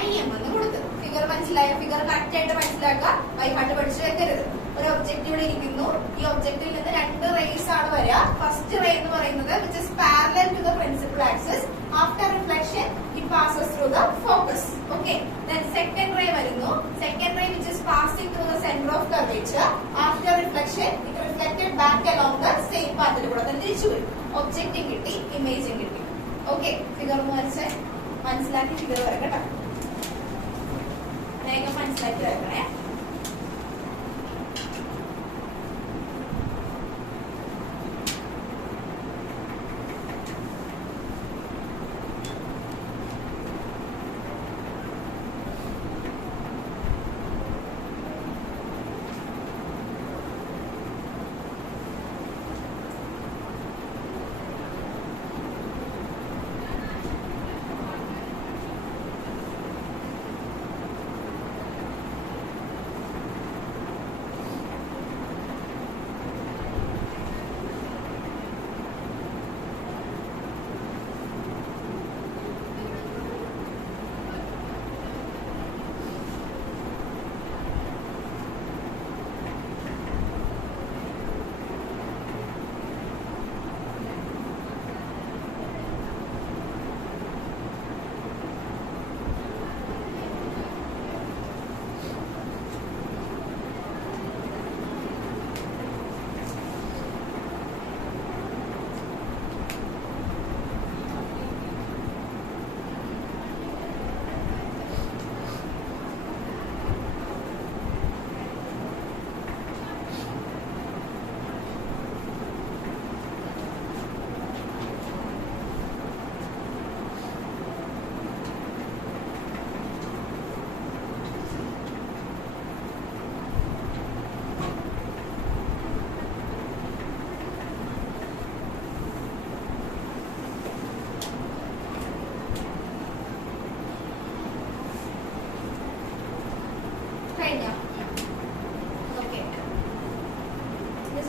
IM എന്ന് കൊടുത്തു. ഫിഗർ മനസ്സിലായോ? ഫിഗർ കറക്റ്റ് ആയിട്ട് മനസ്സിലാക്കുക, ബൈഹാർട്ട് പഠിച്ചു വെക്കരുത്. ഒരു ഒബ്ജക്റ്റ് ഇവിടെ ഇരിക്കുന്നു, ഈ ഒബ്ജക്റ്റിൽ നിന്ന് രണ്ട് റേസ് ആണ് വരിക. ഫസ്റ്റ് റേ എന്ന് പറയുന്നത് which is parallel to the principal axis. After reflection it passes through the focus. Okay, then second ray വരുന്നു. Second ray which is passing through the center of curvature. After reflection it reflected back along the same path. കൂടെ തന്നെ തിരിച്ചു വരും. ഒബ്ജക്റ്റും കിട്ടി, ഇമേജും കിട്ടി. Okay, figure മനസ്സിലാക്കി figure വരട്ടെ, വേഗം മനസ്സിലാക്കി വരക്കണേ.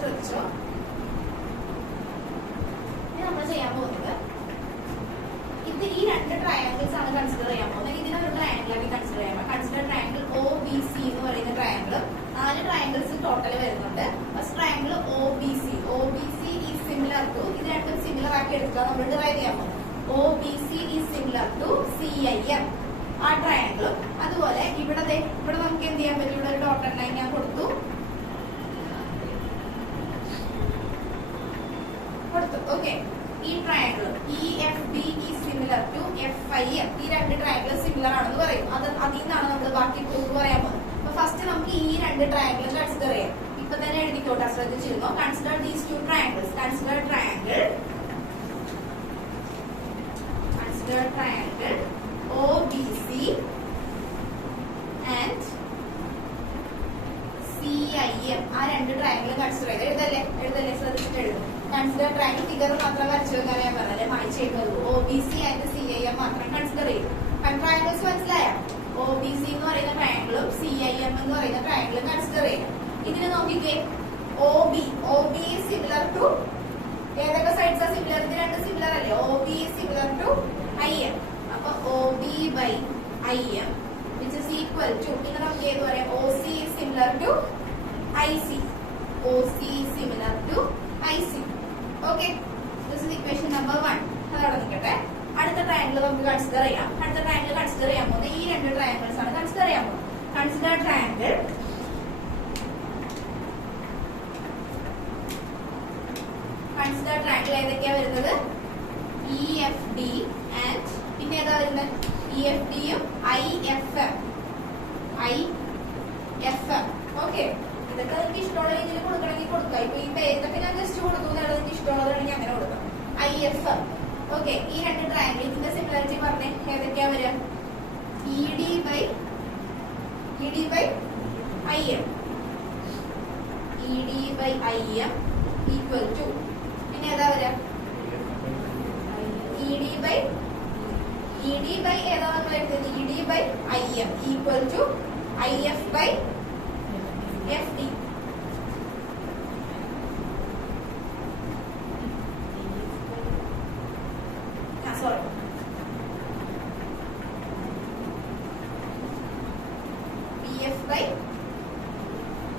ശ്രദ്ധിച്ചോ, നമ്മൾ ചെയ്യാൻ പോകുന്നത് ഇത് ഈ രണ്ട് ട്രയാങ്കിൾസ് ആണ് കൺസിഡർ ചെയ്യാൻ പോകുന്നത്. ഇതിനൊരു ട്രയാങ്കിൾ ആക്കി കൺസിഡർ ചെയ്യാം. കൺസിഡർ ട്രയാങ്കിൾ OBC എന്ന് പറയുന്ന ട്രയാങ്കിൾ. 4 ട്രയാങ്കിൾസ് ടോട്ടൽ വരുന്നുണ്ട്. First triangle OBC. OBC is similar to, ഇത് രണ്ടും സിമിലർ ആക്കി എടുക്കുക, നമ്മൾ ഡിറൈവ് ചെയ്യാൻ പോകുന്നത്. OBC is similar to CIM, ആ ട്രയാങ്കിളും. അതുപോലെ ഇവിടെ നമുക്ക് എന്ത് ചെയ്യാൻ പറ്റും, ഇവിടെ ഒരു ഡോട്ടഡ് ലൈൻ ഞാൻ കൊടുത്തു. ഓക്കെ, ഈ triangle EFB is similar to FIM. ഈ രണ്ട് ട്രയാങ്കിൾ സിമിലർ ആണെന്ന് പറയും. അതിൽ നിന്നാണ് നമ്മൾ ബാക്കി പ്രൂഫ് പറയാൻ പോകുന്നത്. അപ്പൊ ഫസ്റ്റ് നമുക്ക് ഈ രണ്ട് ട്രയാങ്കിൾ കൺസിഡർ ചെയ്യാം. ഇപ്പൊ തന്നെ എഴുതിക്കോട്ടെ, ശ്രദ്ധിച്ചിരുന്നോ. Consider these two triangles. Consider triangle OBC and CIM. ആ രണ്ട് ട്രയാങ്കിൾ കൺസിഡർ ചെയ്ത് എഴുതല്ലേ ശ്രദ്ധിച്ചിട്ട് എഴുതും. കൺസിഡർ ട്രയാങ്കിൾ ഫിഗർ മാത്രം വരച്ചു വെക്കാൻ ഞാൻ പറഞ്ഞല്ലേ, മായ്ച്ചു എഴുതുന്നത്. OBC ആൻഡ് CIM മാത്രം കൺസിഡർ ചെയ്തു. ട്രയാങ്കിൾസ് മനസ്സിലായ? OBC എന്ന് പറയുന്ന ട്രയാങ്കിളും CIM എന്ന് പറയുന്ന ട്രയാങ്കിളും കൺസിഡർ ചെയ്യും. ഇതിന് നോക്കിക്കേ, OB is similar to ഏതൊക്കെ സൈഡ്സ് ആ സിമിലർ? ഇത് രണ്ട് സിമിലർ അല്ലേ? OB is similar to IM. അപ്പൊ OB by IM which is equal to, ഇങ്ങനെ നമുക്ക് ഏത് പറയാം, OC is similar to IC. OC is similar to IC. Okay, this is equation number 1. അതവിടെ നിൽക്കട്ടെ. അടുത്ത ട്രയാങ്കിൾ നമുക്ക് കൺസിഡർ ചെയ്യാം. അടുത്ത ട്രയാങ്കിൾ കൺസിഡർ ചെയ്യാൻ പോകുന്നത് ഈ രണ്ട് ട്രയാങ്കിൾസ് ആണ് കൺസിഡർ ചെയ്യാൻ പോകുന്നത്. കൺസിഡർ ട്രയാങ്കിൾ കൺസിഡർ ട്രയാങ്കിൾ ഏതൊക്കെയാ വരുന്നത്? EFD ആൻഡ് പിന്നെ ഏതാ വരുന്നത്? EFD യും IFM. ഓക്കെ, ഇതൊക്കെ നിങ്ങൾക്ക് ഇഷ്ടമുള്ള രീതിയിൽ കൊടുക്കണമെങ്കിൽ കൊടുക്കാം. ഇപ്പൊ ഈ പേരൊക്കെ ഞാൻ ജസ്റ്റ് കൊടുത്തു എന്നുള്ളത് നിങ്ങൾക്ക് ഇഷ്ടമുള്ളതാണെങ്കിൽ അങ്ങനെ കൊടുക്കാം. IFM. ഓക്കെ, ഈ രണ്ട് ട്രയാങ്കിൾ ഇതിന്റെ സിമിലാരിറ്റി പറഞ്ഞേ ഏതൊക്കെയാ വരിക? ED by IM. ED by IM equal to പിന്നെ ഏതാ വരിക? ED by ഏതാ നമ്മൾ എടുത്തത്? ED by IM equal to IF by FD. Sorry. PF by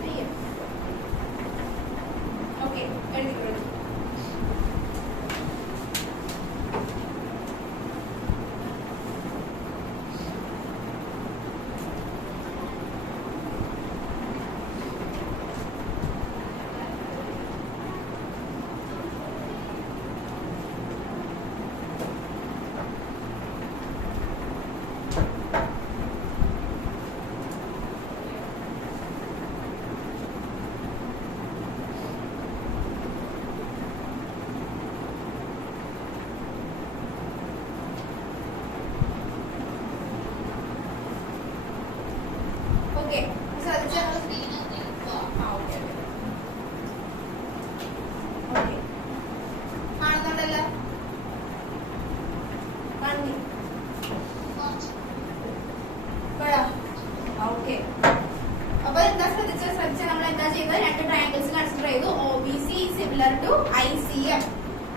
IF. Okay, ready.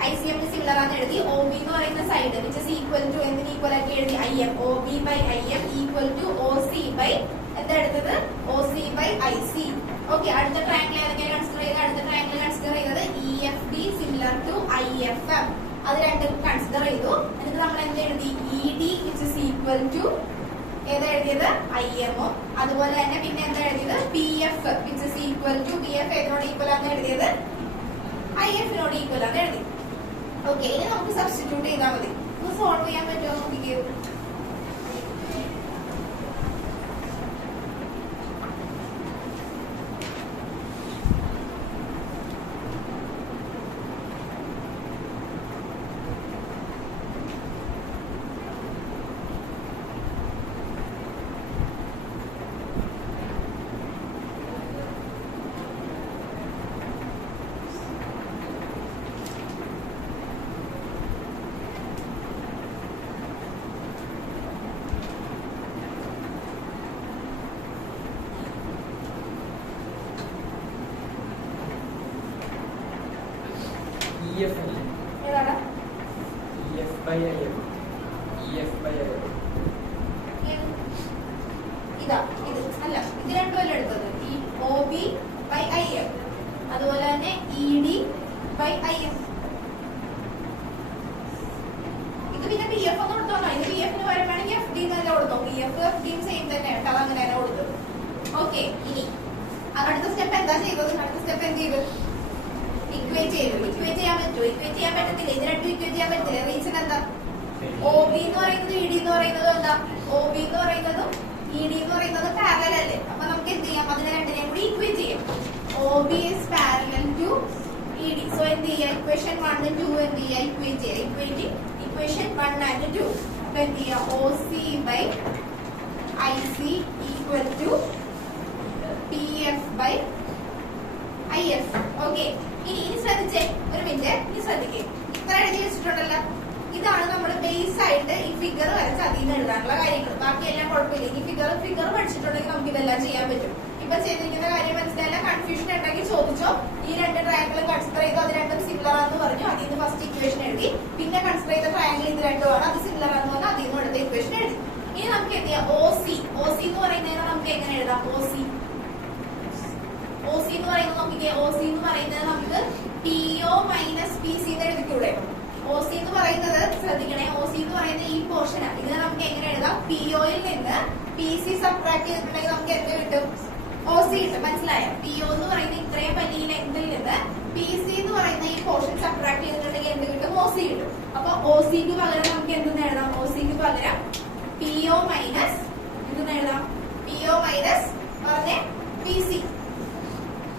ICM is similar ആണ് എഴുതി. OB എന്ന് പറയുന്ന side which is equal to എന്തിന് ഈക്വൽ ആക്കി എഴുതി? IM. OB by IM equal to OC by എന്താ എടുത്തത്? OC by IC. Okay, അടുത്ത ട്രയാങ്കിൾ ഏതൊക്കെയാണ് കൺസിഡർ ചെയ്തത്? അടുത്ത ട്രയാങ്കിൾ കൺസിഡർ ചെയ്തത് EFD similar to IFM. അത് രണ്ടും കൺസിഡർ ചെയ്തു. എന്നിട്ട് നമ്മൾ എന്ത് എഴുതി? ED which is equal to ഏതാ എഴുതിയത്? IM. അതുപോലെ തന്നെ പിന്നെ എന്താ എഴുതിയത്? PF which is equal to PF ഏതിനോട് ഈക്വൽ ആണ് എഴുതിയത്? IF-നോട് ഈക്വൽ ആണ് എഴുതി. ഓക്കെ, ഇനി നമുക്ക് സബ്സ്റ്റിറ്റ്യൂട്ട് ചെയ്താൽ മതി. ഒന്ന് സോൾവ് ചെയ്യാൻ പറ്റുമോ നോക്കിക്കേ. EF ഏതാണ്? EF by IM. EF by IM. ഇതാ ഇത് അല്ല, ഇത് രണ്ടുമല്ല എടുത്തത്. ഈ OB by IM അതുപോലെ തന്നെ ED by IF. ഇത് പിന്നെ PF ഒന്ന് കൊടുത്തോളാം. ഇത് PF ന് വരുവാണെങ്കിൽ FD തന്നെ കൊടുത്തോ. PF FD സെയിം തന്നെ കേട്ടോ, അത് അങ്ങനെ തന്നെ കൊടുത്തു. ഓക്കെ, ഇനി അടുത്ത സ്റ്റെപ്പ് എന്താ ചെയ്തത്? അടുത്ത സ്റ്റെപ്പ് എന്ത് ചെയ്തു? ഇക്വേറ്റ് ചെയ്തു. ഇക്വേറ്റ് ചെയ്യാൻ പറ്റുമോ? ഇക്വേറ്റ് ചെയ്യാൻ പറ്റത്തില്ല. ഇത് രണ്ടും ഇക്വേറ്റ് ചെയ്യാൻ പറ്റില്ല. റീസൺ എന്താ? OB എന്ന് പറയുന്നത് ED എന്ന് പറയുന്നത് എന്താ? OB എന്ന് പറയുന്നതും ED എന്ന് പറയുന്നത് പാരലൽ അല്ലേ? അപ്പൊ നമുക്ക് എന്ത് ചെയ്യാം? അതിനെ രണ്ടിനെയും കൂടി ഇക്വേറ്റ് ചെയ്യാം. OB is parallel to ED. So എന്ത് ചെയ്യാം? ഇക്വേഷൻ 1 ഉം 2 എന്ത് ചെയ്യാം? ഇക്വേറ്റ് ചെയ്യാം. Equation 1 and 2. അപ്പൊ എന്ത് ചെയ്യാം? OC by IC equal to PF by IF. Okay, ഇനി ശ്രദ്ധിച്ചേ, ഒരു മിനിറ്റ്. ഇനി ശ്രദ്ധിക്കേ, ഇത്ര എഴുതി വെച്ചിട്ടുണ്ടല്ലോ. ഇതാണ് നമ്മൾ ബേസ് ആയിട്ട് ഈ ഫിഗർ വരച്ച് അതിൽ നിന്ന് എഴുതാനുള്ള കാര്യങ്ങൾ. ബാക്കി എല്ലാം കുഴപ്പമില്ല. ഈ ഫിഗർ പഠിച്ചിട്ടുണ്ടെങ്കിൽ നമുക്ക് ഇതെല്ലാം ചെയ്യാൻ പറ്റും. ഇപ്പൊ ചെയ്തിരിക്കുന്ന കാര്യം മനസ്സിലായില്ല, കൺഫ്യൂഷൻ ഉണ്ടെങ്കിൽ ചോദിച്ചോ. ഈ രണ്ട് ട്രയാങ്കിൾ കൺസിഡർ ചെയ്തു, അത് രണ്ടും സിമിലർ ആണെന്ന് പറഞ്ഞു. അതിൽ നിന്ന് ഫസ്റ്റ് ഇക്വേഷൻ എഴുതി. പിന്നെ കൺസിഡർ ചെയ്ത ട്രയാങ്കിൾ ഇത് രണ്ടുമാണ്, അത് സിമിലർ ആണെന്ന് പറഞ്ഞാൽ അതിൽ നിന്ന് എടുത്ത ഇക്വേഷൻ എഴുതി. ഇനി നമുക്ക് എന്ത് ചെയ്യാം? OC എന്ന് പറയുന്നതിനെ നമുക്ക് എങ്ങനെ എഴുതാം? OC എന്ന് പറയുന്നത് നോക്കിക്കേ. OC എന്ന് പറയുന്നത് നമുക്ക് PO മൈനസ് PC എന്ന് എഴുതിക്കൂടെ? OC എന്ന് പറയുന്നത് ശ്രദ്ധിക്കണേ, OC എന്ന് പറയുന്നത് ഈ പോർഷനാണ്. ഇതിനെ നമുക്ക് എങ്ങനെ എഴുതാം? POയിൽ നിന്ന് PC സബ്ട്രാക്ട് ചെയ്തിട്ടുണ്ടെങ്കിൽ നമുക്ക് എന്ത് കിട്ടും? OC കിട്ടും. മനസ്സിലായോ? PO എന്ന് പറയുന്നത് ഇത്രയും വലിയ ലെങ്തിൽ നിന്ന് പി സി എന്ന് പറയുന്ന ഈ പോർഷൻ സബ്ട്രാക്ട് ചെയ്തിട്ടുണ്ടെങ്കിൽ എന്ത് കിട്ടും? OC കിട്ടും. അപ്പൊ OCക്ക് പകരം നമുക്ക് എന്തെന്ന് എഴുതാം? OCക്ക് പകരം PO മൈനസ് എന്തെന്ന് എഴുതാം? PO മൈനസ് പറഞ്ഞേ PC.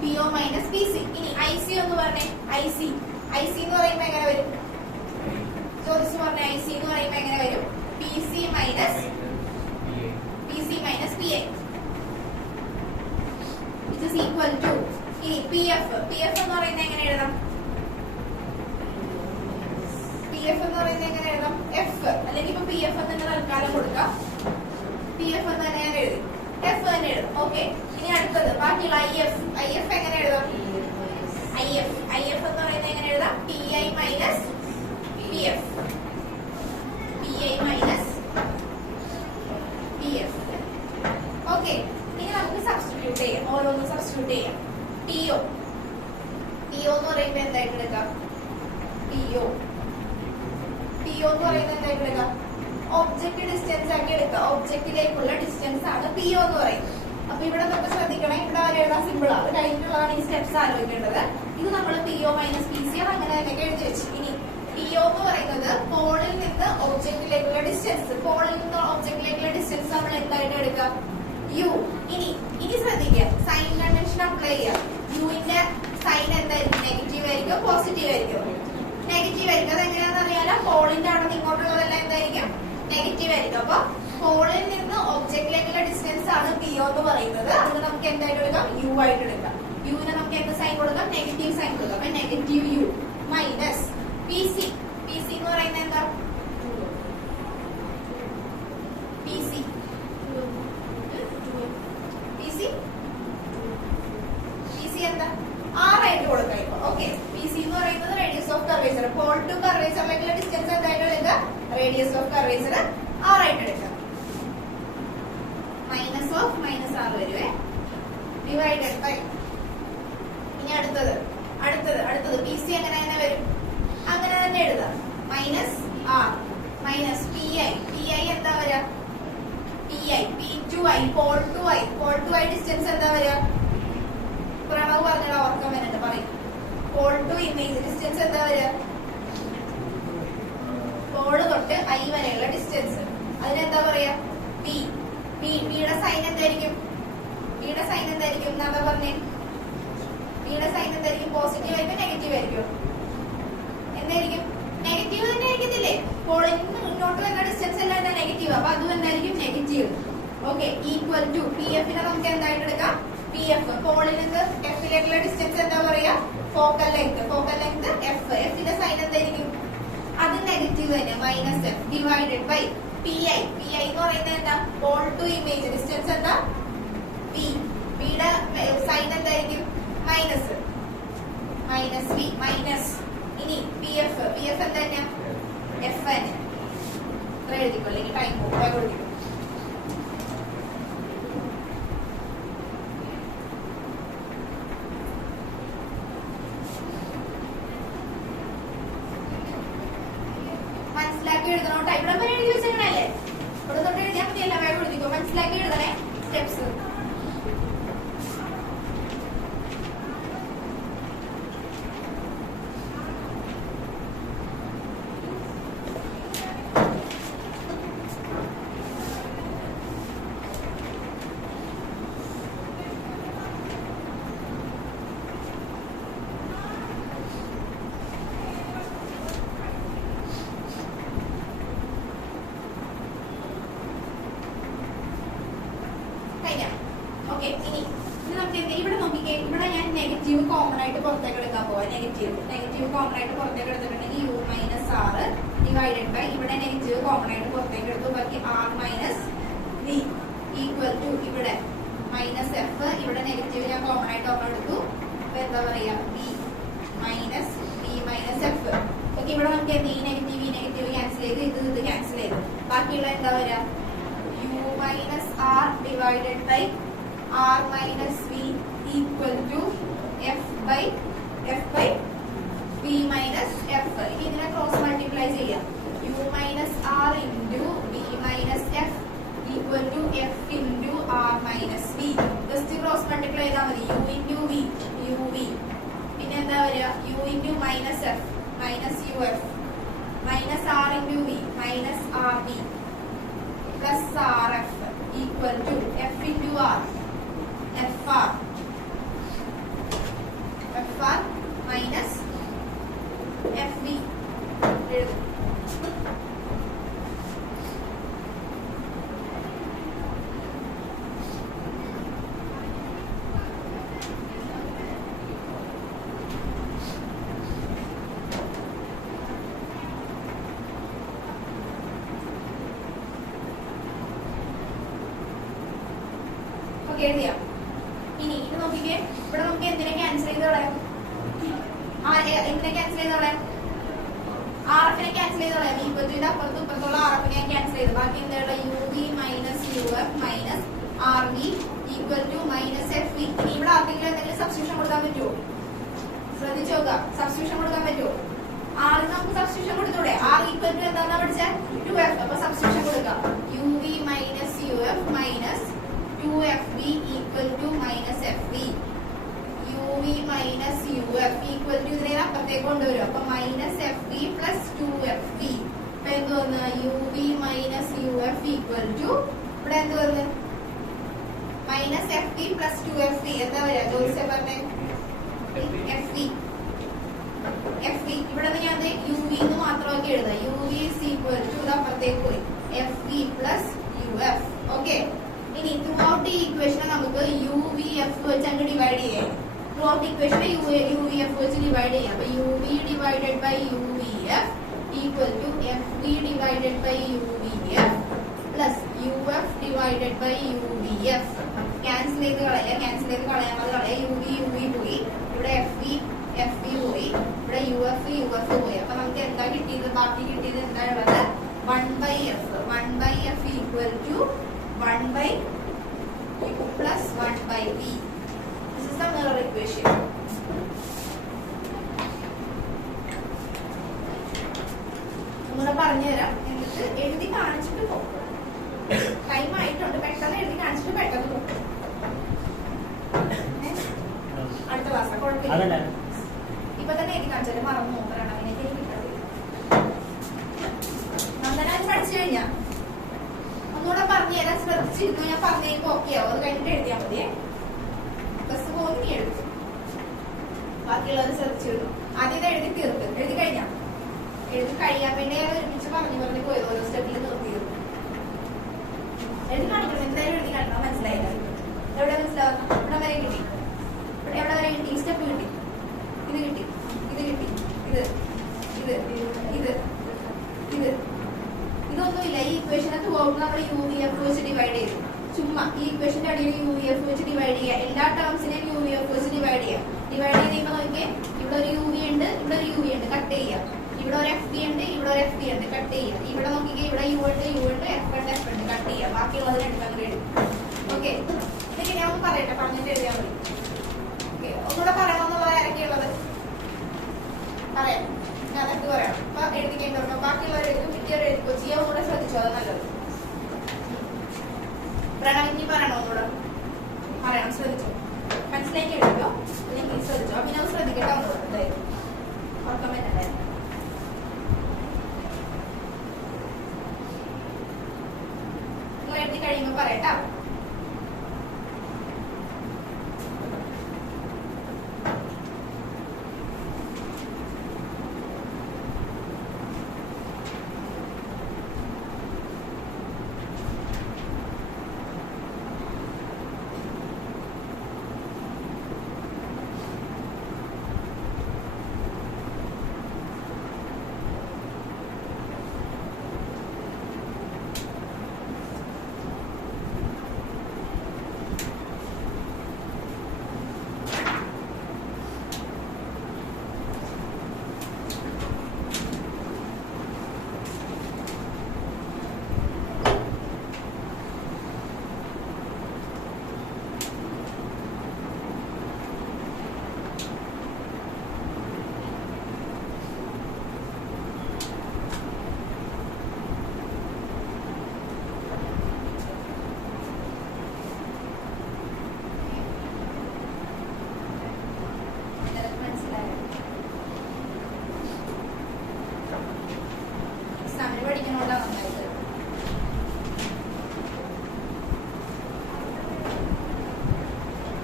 PO minus PC. ഇനി IC എന്ന് പറഞ്ഞേ IC. IC എന്ന് പറയുമ്പോ എങ്ങനെ വരും? ചോദിച്ചു പറഞ്ഞ IC എന്ന് പറയുമ്പോ എങ്ങനെ വരും? PC minus PA which is equal to ഇനി PF എന്ന് പറയുന്നത് എങ്ങനെ എഴുതാം? PF എന്ന് പറയുന്നത് എങ്ങനെ എഴുതാം? F അല്ലെങ്കിൽ ഇപ്പൊ PF എന്ന് തൽക്കാലം കൊടുക്കാം. PF എന്ന് തന്നെ ഞാൻ എഴുതി. F തന്നെ എഴുതാം. ഓക്കെ. ഇനി അടുത്തത് ബാക്കിയുള്ള IF എങ്ങനെ എഴുതാം? IF എന്ന് പറയുന്നത് എങ്ങനെ എഴുതാം? PI minus PF. PI minus PF. Okay. ഇനി നമുക്ക് സബ്സ്റ്റിറ്റ്യൂട്ട് ചെയ്യാം. ഓരോന്ന് സബ്സ്റ്റിറ്റ്യൂട്ട് ചെയ്യാം. PO എന്ന് പറയുമ്പോൾ എന്തായിട്ട് എടുക്കാം? PO എന്ന് പറയുന്നത് എന്തായിട്ട് എടുക്കാം? ഒബ്ജക്റ്റ് ഡിസ്റ്റൻസ് ആക്കി എടുക്കാം. ഒബ്ജക്റ്റിലേക്കുള്ള ഡിസ്റ്റൻസ് ആണ് PO എന്ന് പറയുന്നത്. അപ്പൊ ഇവിടെ നമുക്ക് ശ്രദ്ധിക്കണം, ഇവിടെ എഴുതാൻ സിമ്പിൾ ആണ്. കഴിഞ്ഞിട്ടുള്ളതാണ് ഈ സ്റ്റെപ്സ് ആലോചിക്കേണ്ടത്. ഇത് നമ്മൾ PO മൈനസ് PC അങ്ങനെ തന്നെ എഴുതി വെച്ചു. ഇനി PO എന്ന് പറയുന്നത് പോളിൽ നിന്ന് ഒബ്ജക്റ്റിലേക്കുള്ള ഡിസ്റ്റൻസ്. പോളിൽ നിന്ന് ഒബ്ജക്റ്റിലേക്കുള്ള ഡിസ്റ്റൻസ് നമ്മൾ എന്തായിട്ട് എടുക്കാം? U. ഇനി ശ്രദ്ധിക്കുക, സൈൻ കൺവെൻഷൻ അപ്ലൈ ചെയ്യാം. യുവിന്റെ സൈൻ എന്തായിരിക്കും? നെഗറ്റീവ് ആയിരിക്കും, പോസിറ്റീവ് ആയിരിക്കും? നെഗറ്റീവ് ആയിരിക്കും. അത് എങ്ങനെയാണെന്ന് അറിയാലോ. പോളിന്റെ അവിടെ നിന്ന് ഇങ്ങോട്ടുള്ളതെല്ലാം എന്തായിരിക്കും? നെഗറ്റീവ് ആയിരിക്കും. അപ്പൊ പോളിൽ നിന്ന് ഒബ്ജക്റ്റിലേക്കുള്ള ഡിസ്റ്റൻസ് ആണ് PO എന്ന് പറയുന്നത്. അതിന് നമുക്ക് എന്തായിട്ട് എടുക്കാം? U ആയിട്ട് എടുക്കാം. യുവിന് നമുക്ക് എന്ത് സൈൻ കൊടുക്കാം? നെഗറ്റീവ് സൈൻ കൊടുക്കാം. അപ്പൊ നെഗറ്റീവ് U മൈനസ് PC എന്ന് പറയുന്നത് എന്താ? PC എന്താ? R ആയിട്ട് കൊടുക്കാം ഇപ്പൊ. ഓക്കെ. PC എന്ന് പറയുന്നത് radius of curvature. Pole to കർവേച്ചറിലേക്കുള്ള ഡിസ്റ്റൻസ് എന്തായിട്ട് എടുക്കുക? റേഡിയസ് ഓഫ് കർവേച്ചർ R ആയിട്ട് എടുക്കാം. മൈനസ് R വരുവേ. Divided by. ഇനി അടുത്തത് PC അങ്ങനെ തന്നെ വരും. അങ്ങനെ തന്നെ എഴുതാം. മൈനസ് R മൈനസ് PI എന്താ വരിക? P2I Paul to I distance എന്താ വരിക? പ്രണവ് പറഞ്ഞ ഓർക്കം വേണ്ടിട്ട് പറയും. പോൾ ടു ഇമേജ് ഡിസ്റ്റൻസ് എന്താ വരിക? പോള് തൊട്ട് I വരെയുള്ള ഡിസ്റ്റൻസ്. അതിനെന്താ പറയാ? Bയുടെ സൈൻ എന്തായിരിക്കും? എന്താ പറഞ്ഞേ? Bയുടെ സൈൻ എന്തായിരിക്കും? പോസിറ്റീവ് ആയിരിക്കും, നെഗറ്റീവ് ആയിരിക്കും? എന്തായിരിക്കും? നെഗറ്റീവ് തന്നെ ആയിരിക്കത്തില്ലേ? പോളിൽ നിന്ന് ഇങ്ങോട്ട് വരുന്ന ഡിസ്റ്റൻസ് എല്ലാം എന്താ? നെഗറ്റീവ്. അപ്പൊ അതും എന്തായിരിക്കും? നെഗറ്റീവ്. ഓക്കെ. ഈക്വൽ ടു PFനെ നമുക്ക് എന്തായിട്ട് എടുക്കാം? PF പോളിൽ നിന്ന് Fലേക്കുള്ള ഡിസ്റ്റൻസ് എന്താ പറയാ? Focal length F. Fന്റെ സൈൻ എന്തായിരിക്കും? അത് നെഗറ്റീവ് തന്നെ, minus F divided by PI എന്ന് പറയുന്നത് എന്താ? പോൾ ടു ഇമേജ് ഡിസ്റ്റൻസ് എന്താ? Bയുടെ സൈൻ എന്തായിരിക്കും? Minus V minus. ഇനി PF എന്താ തന്നെ? F തന്നെ. ഇത്ര എഴുതിക്കൊള്ളു. ടൈം കൊടുക്കും. മനസ്സിലാക്കി എഴുതണോ? ഇവിടെ വരെ എഴുതി വെച്ചേക്കണല്ലേ? ഇവിടെ തൊട്ട് എഴുതിയാൽ മതിയല്ല. വേഗം എഴുതിക്കോ. മനസ്സിലാക്കി എഴുതണേ സ്റ്റെപ്സ്. ഓക്കെ. ഇനി നമുക്ക് ഇവിടെ നോക്കിക്കേ. ഇവിടെ ഞാൻ നെഗറ്റീവ് കോമൺ ആയിട്ട് പുറത്തേക്ക് എടുക്കാൻ പോവാം. നെഗറ്റീവ് കോമൺ ആയിട്ട് പുറത്തേക്ക് എടുത്തിട്ടുണ്ടെങ്കിൽ U minus R divided by ഇവിടെ നെഗറ്റീവ് കോമൺ ആയിട്ട് പുറത്തേക്ക് എടുത്തു. ബാക്കി R minus V equal to ഇവിടെ മൈനസ് F. ഇവിടെ നെഗറ്റീവ് ഞാൻ കോമൺ ആയിട്ട് ഓപ്പൺ എടുത്തു. അപ്പൊ എന്താ പറയാ? V minus F. ഓക്കെ. ഇവിടെ നമുക്ക് ഈ നെഗറ്റീവ് ക്യാൻസൽ ചെയ്ത് ഇത് ക്യാൻസൽ ചെയ്തു. ബാക്കിയുള്ള എന്താ വരിക? U minus R divided by R minus V equal to F by V minus F. ഇതിനെ ക്രോസ് മൾട്ടിപ്ലൈ ചെയ്യാം. U minus R into V minus F equal to F into R minus V. Just cross multiply ചെയ്താൽ മതി. U into V, UV. പിന്നെ എന്താ വരിക? minus F minus UF minus R into V minus RB plus RF equal to F into R FR minus FV എഴുതും. എഴുതിയാ. ഇനി ഇത് നോക്കിക്കേ, ഇവിടെ നമുക്ക് എന്തിനെ ക്യാൻസൽ ചെയ്ത് കളയാം? എന്തിനെ ക്യാൻസൽ ചെയ്ത് കളയാം? RF ക്യാൻസൽ ചെയ്ത് കളയാം. ഈക്വൽ ടു അപ്പുറത്തും ഇപ്പുറത്തുള്ള RF ഞാൻ ക്യാൻസൽ ചെയ്തു. ബാക്കി എന്താണ്? UV minus UF minus RV equal to minus FV. ഇനി ഇവിടെ ആർക്കെങ്കിലും എന്തെങ്കിലും സബ്സ്റ്റിറ്റ്യൂഷൻ കൊടുക്കാൻ പറ്റുമോ? ശ്രദ്ധിച്ചു നോക്കുക. സബ്സ്റ്റിറ്റ്യൂഷൻ കൊടുക്കാൻ പറ്റുമോ? R നമുക്ക് സബ്സ്റ്റിറ്റ്യൂഷൻ കൊടുത്തൂടെ? R ഈക്വൽ ടു എന്താണെന്നാ പഠിച്ചാൽ 2F. അപ്പൊ സബ്സ്റ്റിറ്റ്യൂഷൻ കൊടുക്കാം. UV minus UF minus 2FV equal to minus FV. UV minus UF equal to ഇതിനെ അപ്പുറത്തേക്ക് കൊണ്ടുവരും. അപ്പൊ മൈനസ് FV plus 2FV. ഇപ്പൊ എന്ത് വന്ന്? UV minus UF equal to ഇവിടെ എന്ത് വന്ന്? Minus FV plus 2FV. എന്താ വരിക? ജോലിസ് പറഞ്ഞേ. FV. ഇവിടെ നിന്ന് ഞാൻ UV എന്ന് മാത്രമാക്കി എഴുതാം. UV is equal to ഇത് അപ്പുറത്തേക്ക് പോയി. FV plus UF. ഓക്കെ. ഇനി ത്രൂ ഔട്ട് ഈ ഇക്വേഷനെ നമുക്ക് UVF വെച്ച് അങ്ങ് ഡിവൈഡ് ചെയ്യാം. ത്രൂ ഔട്ട് ഇക്വേഷനെ UVF വെച്ച് ഡിവൈഡ് ചെയ്യാം. അപ്പൊ UV divided by UVF equal to FV divided by UVF പ്ലസ് UF divided by UVF. Cancel ചെയ്ത് കളയാം. ക്യാൻസൽ ചെയ്ത് കളയാമത് കളയാം. UV പോയി. ഇവിടെ FV പോയി. ഇവിടെ UF പോയി. അപ്പൊ നമുക്ക് എന്താ കിട്ടിയത്? ബാക്കി കിട്ടിയത് എന്താ ഉള്ളത്? 1/F. 1/F equal to 1/U plus 1/V. This is the mirror equation. ഒന്നുകൂടെ പറഞ്ഞുതരാം. എന്നിട്ട് എഴുതി കാണിച്ചിട്ട് പോകും. ടൈം ആയിട്ടുണ്ട്. പെട്ടെന്ന് എഴുതി കാണിച്ചിട്ട് പെട്ടെന്ന് പോകും. അടുത്ത ക്ലാസ് കുഴപ്പമില്ല. ഇപ്പൊ തന്നെ എഴുതി കാണിച്ചാലും മറന്നു നോക്കണം. അങ്ങനെയൊക്കെ എനിക്ക് കിട്ടാതെ നന്നായി പഠിച്ചു കഴിഞ്ഞാ ഒന്നുകൂടെ പറഞ്ഞു തരാൻ ശ്രദ്ധിച്ചിരുന്നു. ഞാൻ പറഞ്ഞേക്ക് ഓക്കെയാവും. അത് കഴിഞ്ഞിട്ട് എഴുതിയാൽ മതിയേ. ബസ് പോകുന്ന നീ എഴുതി. ബാക്കിയുള്ളത് ശ്രദ്ധിച്ചിരുന്നു. ആദ്യം ഇത് എഴുതി തീർത്ത്. എഴുതി കഴിഞ്ഞാ എഴുതി കഴിയാൻ വേണ്ടി ഞാൻ ഒരുമിച്ച് പറഞ്ഞു പോയത്. ഓരോ സ്റ്റെപ്പിൽ നിർത്തിയിരുന്നു. എഴുതി കാണിക്കണം. എന്തായാലും എഴുതി കാണിക്കണം. മനസ്സിലായില്ല? എവിടെ മനസ്സിലാവുന്ന? ഇവിടെ വരെ കിട്ടി. ഇവിടെ എവിടെ വരെ കിട്ടി? സ്റ്റെപ്പ് കിട്ടി. ഇത് കിട്ടി. ഇത് കിട്ടി. ഇത് ഇത് ഇത് ഇത് ഇതൊന്നുമില്ല. ഈ ഇക്വേഷനെ ത്രൂ ഔട്ട് നമ്മൾ UVF വെച്ച് ഡിവൈഡ് ചെയ്തു. ചുമ്മാ ഈ ഇക്വേഷന്റെ അടിയിൽ UVF വെച്ച് ഡിവൈഡ് ചെയ്യുക. എല്ലാ ടേംസിനെയും UVF വെച്ച് ഡിവൈഡ് ചെയ്യുക. ഡിവൈഡ് ചെയ്ത് കഴിയുമ്പോൾ നോക്കിയേ, ഇവിടെ ഒരു UV ഉണ്ട്, ഇവിടെ ഒരു UV ഉണ്ട്, കട്ട് ചെയ്യുക. ഇവിടെ ഒരു FV ഉണ്ട്, ഇവിടെ ഒരു FV ഉണ്ട്, കട്ട് ചെയ്യുക. ഇവിടെ നോക്കിക്കേ, ഇവിടെ U ഉണ്ട്, F ഉണ്ട്, F ഉണ്ട്, കട്ട് ചെയ്യുക. ബാക്കിയുള്ളതിന് എടുക്കാൻ കഴിയും. ഓക്കെ. ഇതൊക്കെ ഞാൻ ഒന്ന് പറയട്ടെ, പറഞ്ഞിട്ട് എഴുതിയാൽ മതി. ഓക്കെ. ഒന്നുകൂടെ പറയണമെന്നുള്ളത് ആരൊക്കെയുള്ളത്? പറയാം. അതൊക്കെ പറയാം. അപ്പൊ എഴുതിക്കേണ്ടോ? ബാക്കിയുള്ളവർ എഴുതും. കിട്ടിയവർ എഴുതിക്കോ. ചെയ്യാൻ കൂടെ ശ്രദ്ധിച്ചോ. അത് നല്ലത്. പ്രണവിനി പറയണോ? ഒന്നുകൂടെ പറയണം. ശ്രദ്ധിച്ചോ. മനസ്സിലേക്ക് എഴുതിക്കോ. അല്ലെങ്കിൽ ശ്രദ്ധിച്ചോ. പിന്നെ അത് ശ്രദ്ധിക്കട്ടെ. ഒന്നുകൂടെ ഉറക്കം പറ്റണ്ടായിരുന്നു. നിങ്ങൾ എഴുതി കഴിയുമ്പോ പറയട്ടാ.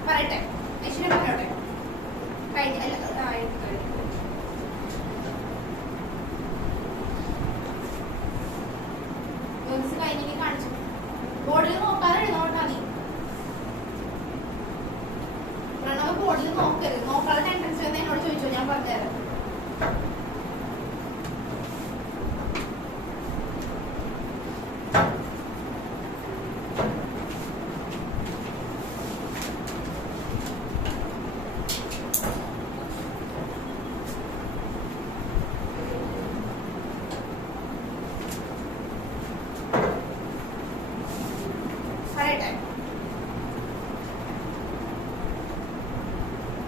പറയട്ടെ, മെഷീനെ പറഞ്ഞോട്ടെ. കഴിഞ്ഞ കഴിഞ്ഞ കാണിച്ചു. ബോർഡിൽ നോക്കാതെ എഴുതോട്ടാ നീ. പ്രണവ് ബോർഡിൽ നോക്കരുത്. നോക്കാതെ ടെൻഡൻസി എന്ന് എന്നോട് ചോദിച്ചോ, ഞാൻ പറഞ്ഞുതരാം.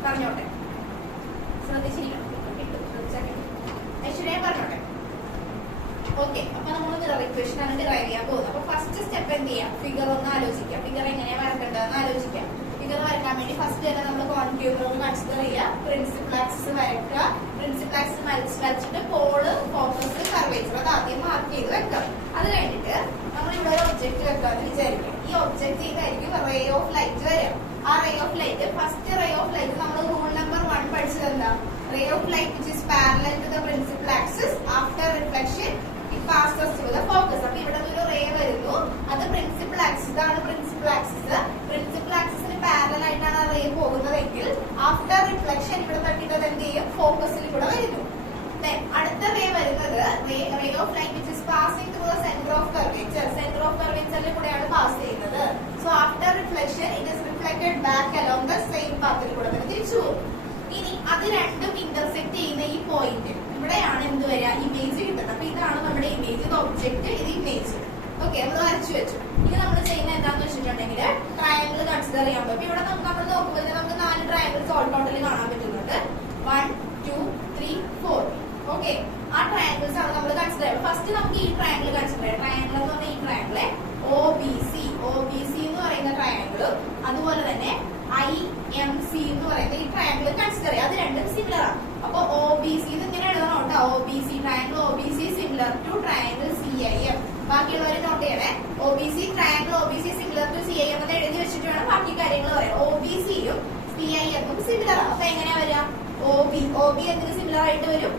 പറഞ്ഞോട്ടെ, ശ്രദ്ധിച്ചിരിക്കണം. ഐശ്വര്യ പറഞ്ഞോട്ടെ. ഓക്കെ, അപ്പൊ നമ്മൾ മിറർ ഇക്വേഷൻ ആണ് ഡിറൈവ് ചെയ്യാൻ പോകുന്നത്. അപ്പൊ ഫസ്റ്റ് സ്റ്റെപ്പ് എന്ത് ചെയ്യാം? ഫിഗർ ഒന്ന് ആലോചിക്കാം. ഫിഗർ എങ്ങനെയാ വരക്കേണ്ടതെന്ന് ആലോചിക്കാം. ഫിഗർ വരക്കാൻ വേണ്ടി ഫസ്റ്റ് തന്നെ നമ്മൾ കോൺട്യൂബർ കൺസിഡർ ചെയ്യുക. പ്രിൻസിപ്പൽ ആക്സിസ് വരയ്ക്കുക. പ്രിൻസിപ്പൽ ആക്സിസ് വരച്ചിട്ട് പോള്, ഫോക്കസ്, കർവേച്ചർ അത് ആദ്യം മാർക്ക് ചെയ്ത് വെക്കാം. അത് കഴിഞ്ഞിട്ട് നമ്മൾ ഇവിടെ ഒരു ഒബ്ജക്ട് വെക്കാമെന്ന് വിചാരിക്കാം. ഈ ഒബ്ജക്ട് ചെയ്തായിരിക്കും റേ ഓഫ് ലൈറ്റ് വരിക. ആ ray of light, first ray of light നമ്മൾ റൂൾ നമ്പർ 1 പഠിച്ചത് എന്താ? റേ of light which is parallel to the principal axis after reflection it passes through the focus. അപ്പൊ ഇവിടെ ഒരു റേ വരുന്നു, അത് പ്രിൻസിപ്പൽ ആക്സിസ്, ഇതാണ് പ്രിൻസിപ്പൽ ആക്സിസ്. പ്രിൻസിപ്പൽ ആക്സിസിന് പാരലൽ ആയിട്ടാണ് ആ റേ പോകുന്നതെങ്കിൽ ആഫ്റ്റർ റിഫ്ലക്ഷൻ ഇവിടെ തട്ടിട്ട് എന്ത് ചെയ്യും? ഫോക്കസിൽ കൂടെ വരുന്നു. അടുത്ത റേ വരുന്നത് ray of light which is passing through the center of curvature. Center of curvature കൂടെയാണ് പാസ് ചെയ്യുന്നത്. So after reflection it is reflected back along the same path കൂടെ തന്നെ തിരിച്ചു പോകും. ഇനി അത് രണ്ടും ഇന്റർസെക്ട് ചെയ്യുന്ന ഈ പോയിന്റ് ഇവിടെയാണ് എന്ത് വരിക? ഇമേജ് കിട്ടുന്നത്. അപ്പൊ ഇതാണ് നമ്മുടെ ഇമേജ്, ഇത് ഒബ്ജക്ട്, ഇത് ഇമേജ്. ഓക്കെ, നമ്മൾ വരച്ചു വെച്ചു. ഇനി നമ്മൾ ചെയ്യുന്ന എന്താന്ന് വെച്ചിട്ടുണ്ടെങ്കിൽ ട്രയാങ്കിൾ കൺസിഡർ ചെയ്യാൻ പറ്റും. ഇവിടെ നമ്മൾ നോക്കുമ്പോൾ നമുക്ക് 4 ട്രയാങ്കിൾസ് ഓൾ ടോട്ടൽ കാണാൻ പറ്റുന്നുണ്ട്. 1 2 3 4. ഓക്കെ, ആ ട്രയാങ്കിൾസ് ആണ് നമ്മൾ കൺസിഡർ ചെയ്യുന്നത്. ഫസ്റ്റ് നമുക്ക് ഈ ട്രയാങ്കിൾ കൺസിഡർ ചെയ്യാം. ട്രയാങ്കിൾ എന്ന് പറഞ്ഞാൽ ഈ ട്രയാങ്കിളെ OBC എന്ന് പറയുന്ന ട്രയാങ്കിളും അതുപോലെ തന്നെ IMC എന്ന് പറയുന്ന ഈ ട്രയാങ്കിൾ കൺസിഡർ ചെയ്യാം. അത് രണ്ടും സിമിലർ ആണ്. അപ്പൊ OBC ഇങ്ങനെ എഴുതണം കേട്ടോ. OBC triangle OBC similar to triangle CIM. ബാക്കിയുള്ളവരെ നോട്ട് ചെയ്യണേ. Triangle OBC similar to CIM എന്ന് എഴുതി വെച്ചിട്ട് വേണം ബാക്കി കാര്യങ്ങൾ പറയാം. OBCയും CIM സിമിലർ ആണ്. അപ്പൊ എങ്ങനെയാ വരിക? OB എന്തിന് സിമിലർ ആയിട്ട് വരും?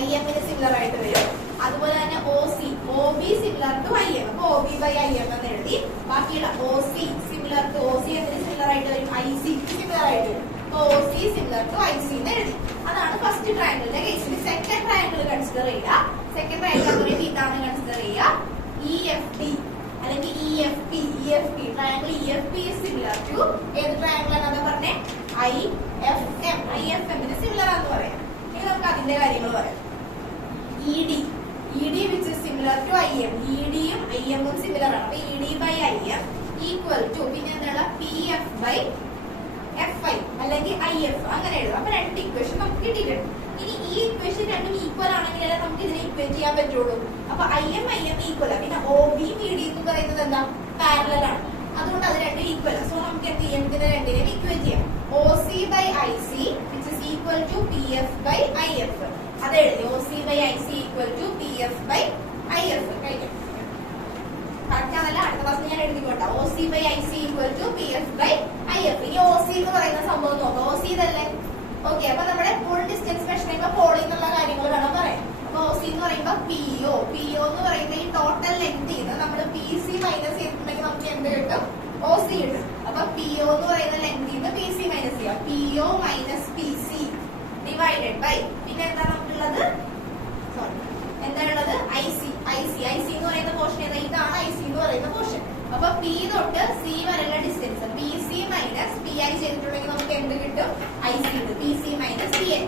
IM ന് സിമിലർ ആയിട്ട് വരും. അതുപോലെ തന്നെ OB സിമിലർ ടു IM. അപ്പൊ OB ബൈ IM എന്ന് എഴുതി. ബാക്കിയുള്ള OC സിമിലർ ടു OC എന്തിന് സിമിലർ ആയിട്ട് വരും? IC സിമിലർ ആയിട്ട് വരും. അപ്പൊ OC സിമിലർ ടു IC എന്ന് എഴുതി. അതാണ് ഫസ്റ്റ് ട്രയാങ്കിളിന്റെ കേസിൽ. സെക്കൻഡ് ട്രയാങ്കിൾ കൺസിഡർ ചെയ്യുക. സെക്കൻഡ് ട്രയാങ്കിൾ ഇതാണ് കൺസിഡർ ചെയ്യുക. EFD അല്ലെങ്കിൽ EFP triangle EFP similar to ഏത് ട്രയാങ്കിൾ ആണെന്ന് പറഞ്ഞേ? IFM ന് സിമിലർ ആണെന്ന് പറയാം. ഇനി നമുക്ക് അതിന്റെ കാര്യങ്ങൾ പറയാം. ED which is similar to IM. EDയും IMഉം സിമിലർ ആണ്. അപ്പൊ ED by IM equal to പിന്നെ എന്താണ്? PF by FI അല്ലെങ്കിൽ IF അങ്ങനെ എഴുതാം. അപ്പൊ രണ്ട് ഇക്വേഷൻ നമുക്ക് കിട്ടിയിട്ടുണ്ട്. ഇനി ഈ ഇക്വേഷൻ രണ്ടും ഈക്വൽ ആണെങ്കിലേ നമുക്ക് ഇതിനെ ഇക്വേറ്റ് ചെയ്യാൻ പറ്റുള്ളൂ. അപ്പൊ IM ഈക്വൽ ആണ്. പിന്നെ OB ED എന്ന് പറയുന്നത് എന്താ? പാരലൽ ആണ്. അതുകൊണ്ട് അത് രണ്ടും ഈക്വൽ ആണ്. സോ നമുക്ക് എന്ത് ചെയ്യാം? ഇതിനെ രണ്ടിനെയും ഇക്വേറ്റ് ചെയ്യാം. OC by IC which is equal to PF by IF. അത് എഴുതി. OC by IC equal to PF by IF. കഴിഞ്ഞു. കറക്റ്റ് ആണല്ല? അടുത്ത ക്ലാസ് ഞാൻ എഴുതിക്കോട്ടെ. OC by IC equal to PF by IF. ഇനി OC എന്ന് പറയുന്ന സംഭവം നോക്കാം. OC ഇതല്ലേ? ഓക്കെ, അപ്പൊ നമ്മുടെ ഫുൾ ഡിസ്റ്റൻസ് മെഷർ ചെയ്യുമ്പോൾ പോളി എന്നുള്ള കാര്യങ്ങൾ വേണം പറയാം. അപ്പൊ OC എന്ന് പറയുമ്പോൾ PO എന്ന് പറയുന്ന ഈ ടോട്ടൽ ലെങ്ത് ചെയ്യുന്നത് നമ്മൾ PC മൈനസ് ചെയ്തിട്ടുണ്ടെങ്കിൽ നമുക്ക് എന്ത് കിട്ടും? OC കിട്ടും. അപ്പൊ PO എന്ന് പറയുന്ന ലെങ്ത് ചെയ്യുന്നത് PC മൈനസ് ചെയ്യാം. PO minus PC divided by പിന്നെ എന്താ നമുക്കുള്ളത്? എന്താണുള്ളത്? IC എന്ന് പറയുന്ന പോർഷൻ ഏതാ? ഇതാണ് IC എന്ന് പറയുന്ന പോർഷൻ. അപ്പൊ P തൊട്ട് C വരെയുള്ള ഡിസ്റ്റൻസ് PC മൈനസ് PI ചെയ്തിട്ടുണ്ടെങ്കിൽ നമുക്ക് എന്ത് കിട്ടും? IC കിട്ടും. PC minus PI.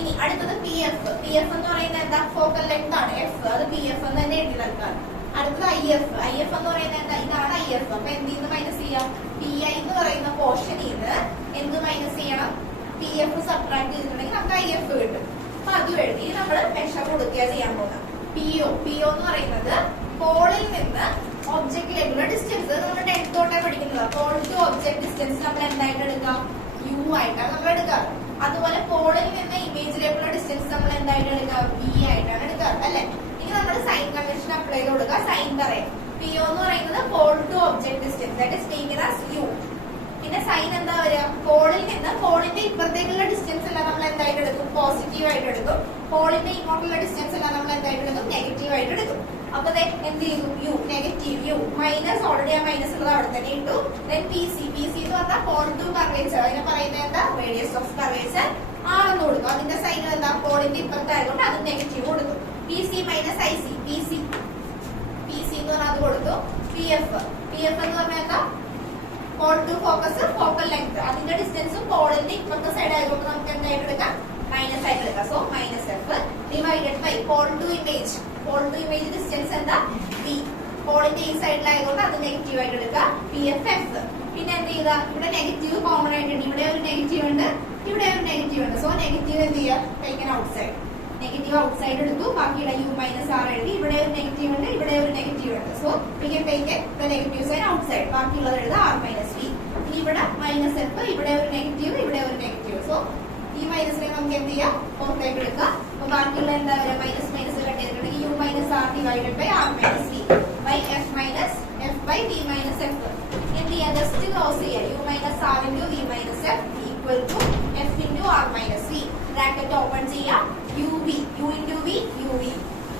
ഇനി അടുത്തത് PF എന്ന് പറയുന്നത് എന്താ? ഫോക്കൽ ലെങ്ത് ആണ്. F അത് PF എന്ന് തന്നെ എഴുതി നൽകാം. അടുത്തത് IF എന്ന് പറയുന്നത് എന്താ? ഇതാണ് IF. അപ്പൊ എന്തിന്ന് മൈനസ് ചെയ്യാം? PI എന്ന് പറയുന്ന പോർഷനിൽ നിന്ന് എന്ത് മൈനസ് ചെയ്യണം? PF സബ്ട്രാക്ട് ചെയ്തിട്ടുണ്ടെങ്കിൽ നമുക്ക് IF കിട്ടും. അപ്പൊ അതും എഴുതി നമ്മൾ മെഷർ കൊടുക്കുക ചെയ്യാൻ പോകുന്നത്. PO എന്ന് പറയുന്നത് പോളിൽ നിന്ന് ഒബ്ജക്റ്റിലേക്കുള്ള ഡിസ്റ്റൻസ്. നമ്മൾ 10th തൊട്ടേ പഠിക്കുന്നത്. പോൾ ടു ഒബ്ജക്ട് ഡിസ്റ്റൻസ് നമ്മൾ എന്തായിട്ട് എടുക്കാം? U ആയിട്ടാണ് നമ്മൾ എടുക്കാറ്. അതുപോലെ പോളിൽ നിന്ന് ഇമേജിലേക്കുള്ള ഡിസ്റ്റൻസ് നമ്മൾ എന്തായിട്ട് എടുക്കാം? V ആയിട്ടാണ് എടുക്കാറ് അല്ലെ? ഇനി നമ്മൾ സൈൻ കൺവെൻഷൻ അപ്ലൈ ചെയ്ത് കൊടുക്കുക. സൈൻ പറയാം. PO എന്ന് പറയുന്നത് pole to object distance, that is taken as U. പിന്നെ സൈൻ എന്താ വരിക? കോണിൽ നിന്ന് കോണിന്റെ ഇപ്പുറത്തേക്കുള്ള ഡിസ്റ്റൻസ് എല്ലാം നമ്മൾ എന്തായിട്ട് എടുക്കും? പോസിറ്റീവ് ആയിട്ട് എടുക്കും. കോണിന്റെ ഇങ്ങോട്ടുള്ള ഡിസ്റ്റൻസ് എല്ലാം നമ്മൾ എന്തായിട്ട് എടുക്കും? നെഗറ്റീവ് ആയിട്ട് എടുക്കും. അപ്പൊ എന്ത് ചെയ്തു? U negative U minus already ആ മൈനസ് ഉള്ളത് അവിടെ തന്നെ ഇട്ടു. പി സി എന്ന് പറഞ്ഞാൽ കോൺ ടു കർവേച്ചർ. അതിനെ പറയുന്നത് എന്താ? റേഡിയസ് ഓഫ് കർവേച്ചർ ആണെന്ന് കൊടുക്കും. അതിന്റെ സൈൻ എന്താ? കോണിന്റെ ഇപ്പുറത്തായതുകൊണ്ട് അത് നെഗറ്റീവ് കൊടുത്തു. P C minus I C P C എന്ന് പറഞ്ഞാൽ അത് കൊടുത്തു. പി എഫ് എന്ന് പറഞ്ഞാൽ എന്താ? കോൺ ടു ഫോക്കസ് ഫോക്കൽ ലെങ്ത്. അതിന്റെ ഡിസ്റ്റൻസും കോണിന്റെ ഇപ്പുറത്തെ സൈഡ് ആയതുകൊണ്ട് നമുക്ക് എന്തായിട്ട് എടുക്കാം? മൈനസ് ആയിട്ട് എടുക്കാം. So minus F divided by കോൺ ടു ഇമേജ് ഡിസ്റ്റൻസ് എന്താ? ബി. കോണിന്റെ ഈ സൈഡിലായതുകൊണ്ട് അത് നെഗറ്റീവ് ആയിട്ട് എടുക്കാം. P F F. പിന്നെ എന്ത് ചെയ്താ? ഇവിടെ നെഗറ്റീവ് കോമൺ ആയിട്ടുണ്ട്. ഇവിടെ ഒരു നെഗറ്റീവ് ഉണ്ട്, ഇവിടെ ഒരു നെഗറ്റീവ് ഉണ്ട്. സോ നെഗറ്റീവ് എന്ത് ചെയ്യുക? Taken out side. Negative out side എടുത്തു. ബാക്കിയുള്ള യു മൈനസ് ആർ എഴുതി. ഇവിടെ ഒരു നെഗറ്റീവ് ഉണ്ട്, ഇവിടെ ഒരു നെഗറ്റീവ് ഉണ്ട്. So we can take the negative side out side. ബാക്കിയുള്ളത് എഴുതാം ആർ മൈനസ് വി. ഇനി ഇവിടെ മൈനസ് എഫ്, ഇവിടെ ഒരു നെഗറ്റീവ്, ഇവിടെ ഒരു നെഗറ്റീവ്. സോ ഈ മൈനസിനെ നമുക്ക് എന്ത് ചെയ്യാം? പുറത്തേക്ക് എടുക്കാം. അപ്പൊ ബാക്കിയുള്ള എന്താ പറയുക? മൈനസ് മൈനസ് കട്ട് ചെയ്തിട്ടുണ്ടെങ്കിൽ U minus R divided by R minus V by F minus F by V minus F. എന്ത് ചെയ്യാം? ജസ്റ്റ് ക്ലോസ് ചെയ്യാം. U minus R into V minus F equal to F into R minus V. Bracket open ചെയ്യാം. U V U into V U V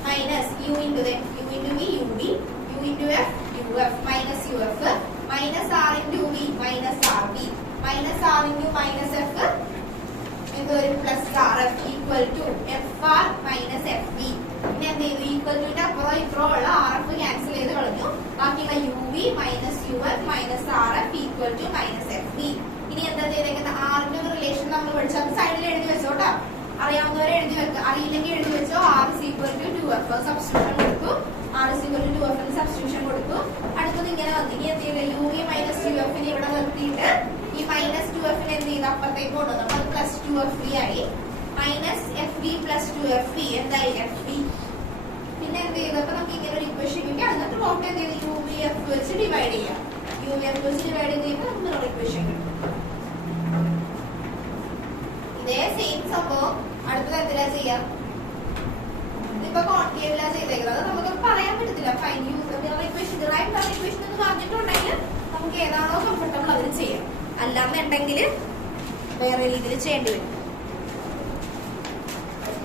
minus U into V U V U into F U F minus U F minus R into V minus R V minus R into minus F plus R F equal to F R minus F V. പിന്നെ എന്ത് ചെയ്തു? Equal ടുന്റെ അപ്പുറം ഇപ്പുറം ഉള്ള R F cancel ചെയ്ത് കളഞ്ഞു. ബാക്കിയുള്ള U V minus U F minus R F equal to minus F V. ഇനി എന്താ ചെയ്തേക്കുന്നത്? ആറിന്റെ ഒരു റിലേഷൻ നമ്മൾ പഠിച്ചു. അത് സൈഡിൽ എഴുതി വെച്ചോട്ടാ. അറിയാവുന്നവരെ എഴുതി വെക്കുക, അറിയില്ലെങ്കിൽ എഴുതി വെച്ചോ. R is equal to 2f substitution കൊടുത്തു. R is equal to 2f substitution കൊടുത്തു. അടുത്തത് ഇങ്ങനെ വന്നു. ഇനി എന്ത് ചെയ്ത്? യു വി മൈനസ് യു എഫിന് ഇവിടെ നിർത്തിയിട്ട് ഈ മൈനസ് 2f എന്ത് ചെയ്ത്? അപ്പുറത്തേക്ക് കൊണ്ടുവന്നു. അപ്പൊ പ്ലസ് 2f ആയി. Minus F V plus 2f എന്തായി? F V. പിന്നെ എന്ത് ചെയ്തു? അപ്പൊ നമുക്ക് ഇങ്ങനെ ഒരു ഇക്വേഷൻ കിട്ടി. എന്നിട്ട് ടോട്ടൽ എന്ത് ചെയ്ത്? യു വി എഫ് വെച്ച് ഡിവൈഡ് ചെയ്യാം. യു വി എഫ് വെച്ച് ഡിവൈഡ് ചെയ്യുമ്പോൾ നമുക്ക് ഒരു ഇക്വേഷൻ കിട്ടും. ഇതേ സെയിം സംഭവം അടുത്തത് എന്തിനാ ചെയ്യാം? ഇപ്പൊ കോൺകേവിലാ ചെയ്തേക്കുന്നത്. നമുക്ക് പറയാൻ പറ്റത്തില്ല. Fine use equation derive equation എന്ന് പറഞ്ഞിട്ടുണ്ടെങ്കിൽ നമുക്ക് ഏതാണോ കംഫർട്ടബിൾ അതിന് ചെയ്യാം. അല്ലാന്നുണ്ടെങ്കിൽ വേറെ രീതിയിൽ ചെയ്യേണ്ടി വരും.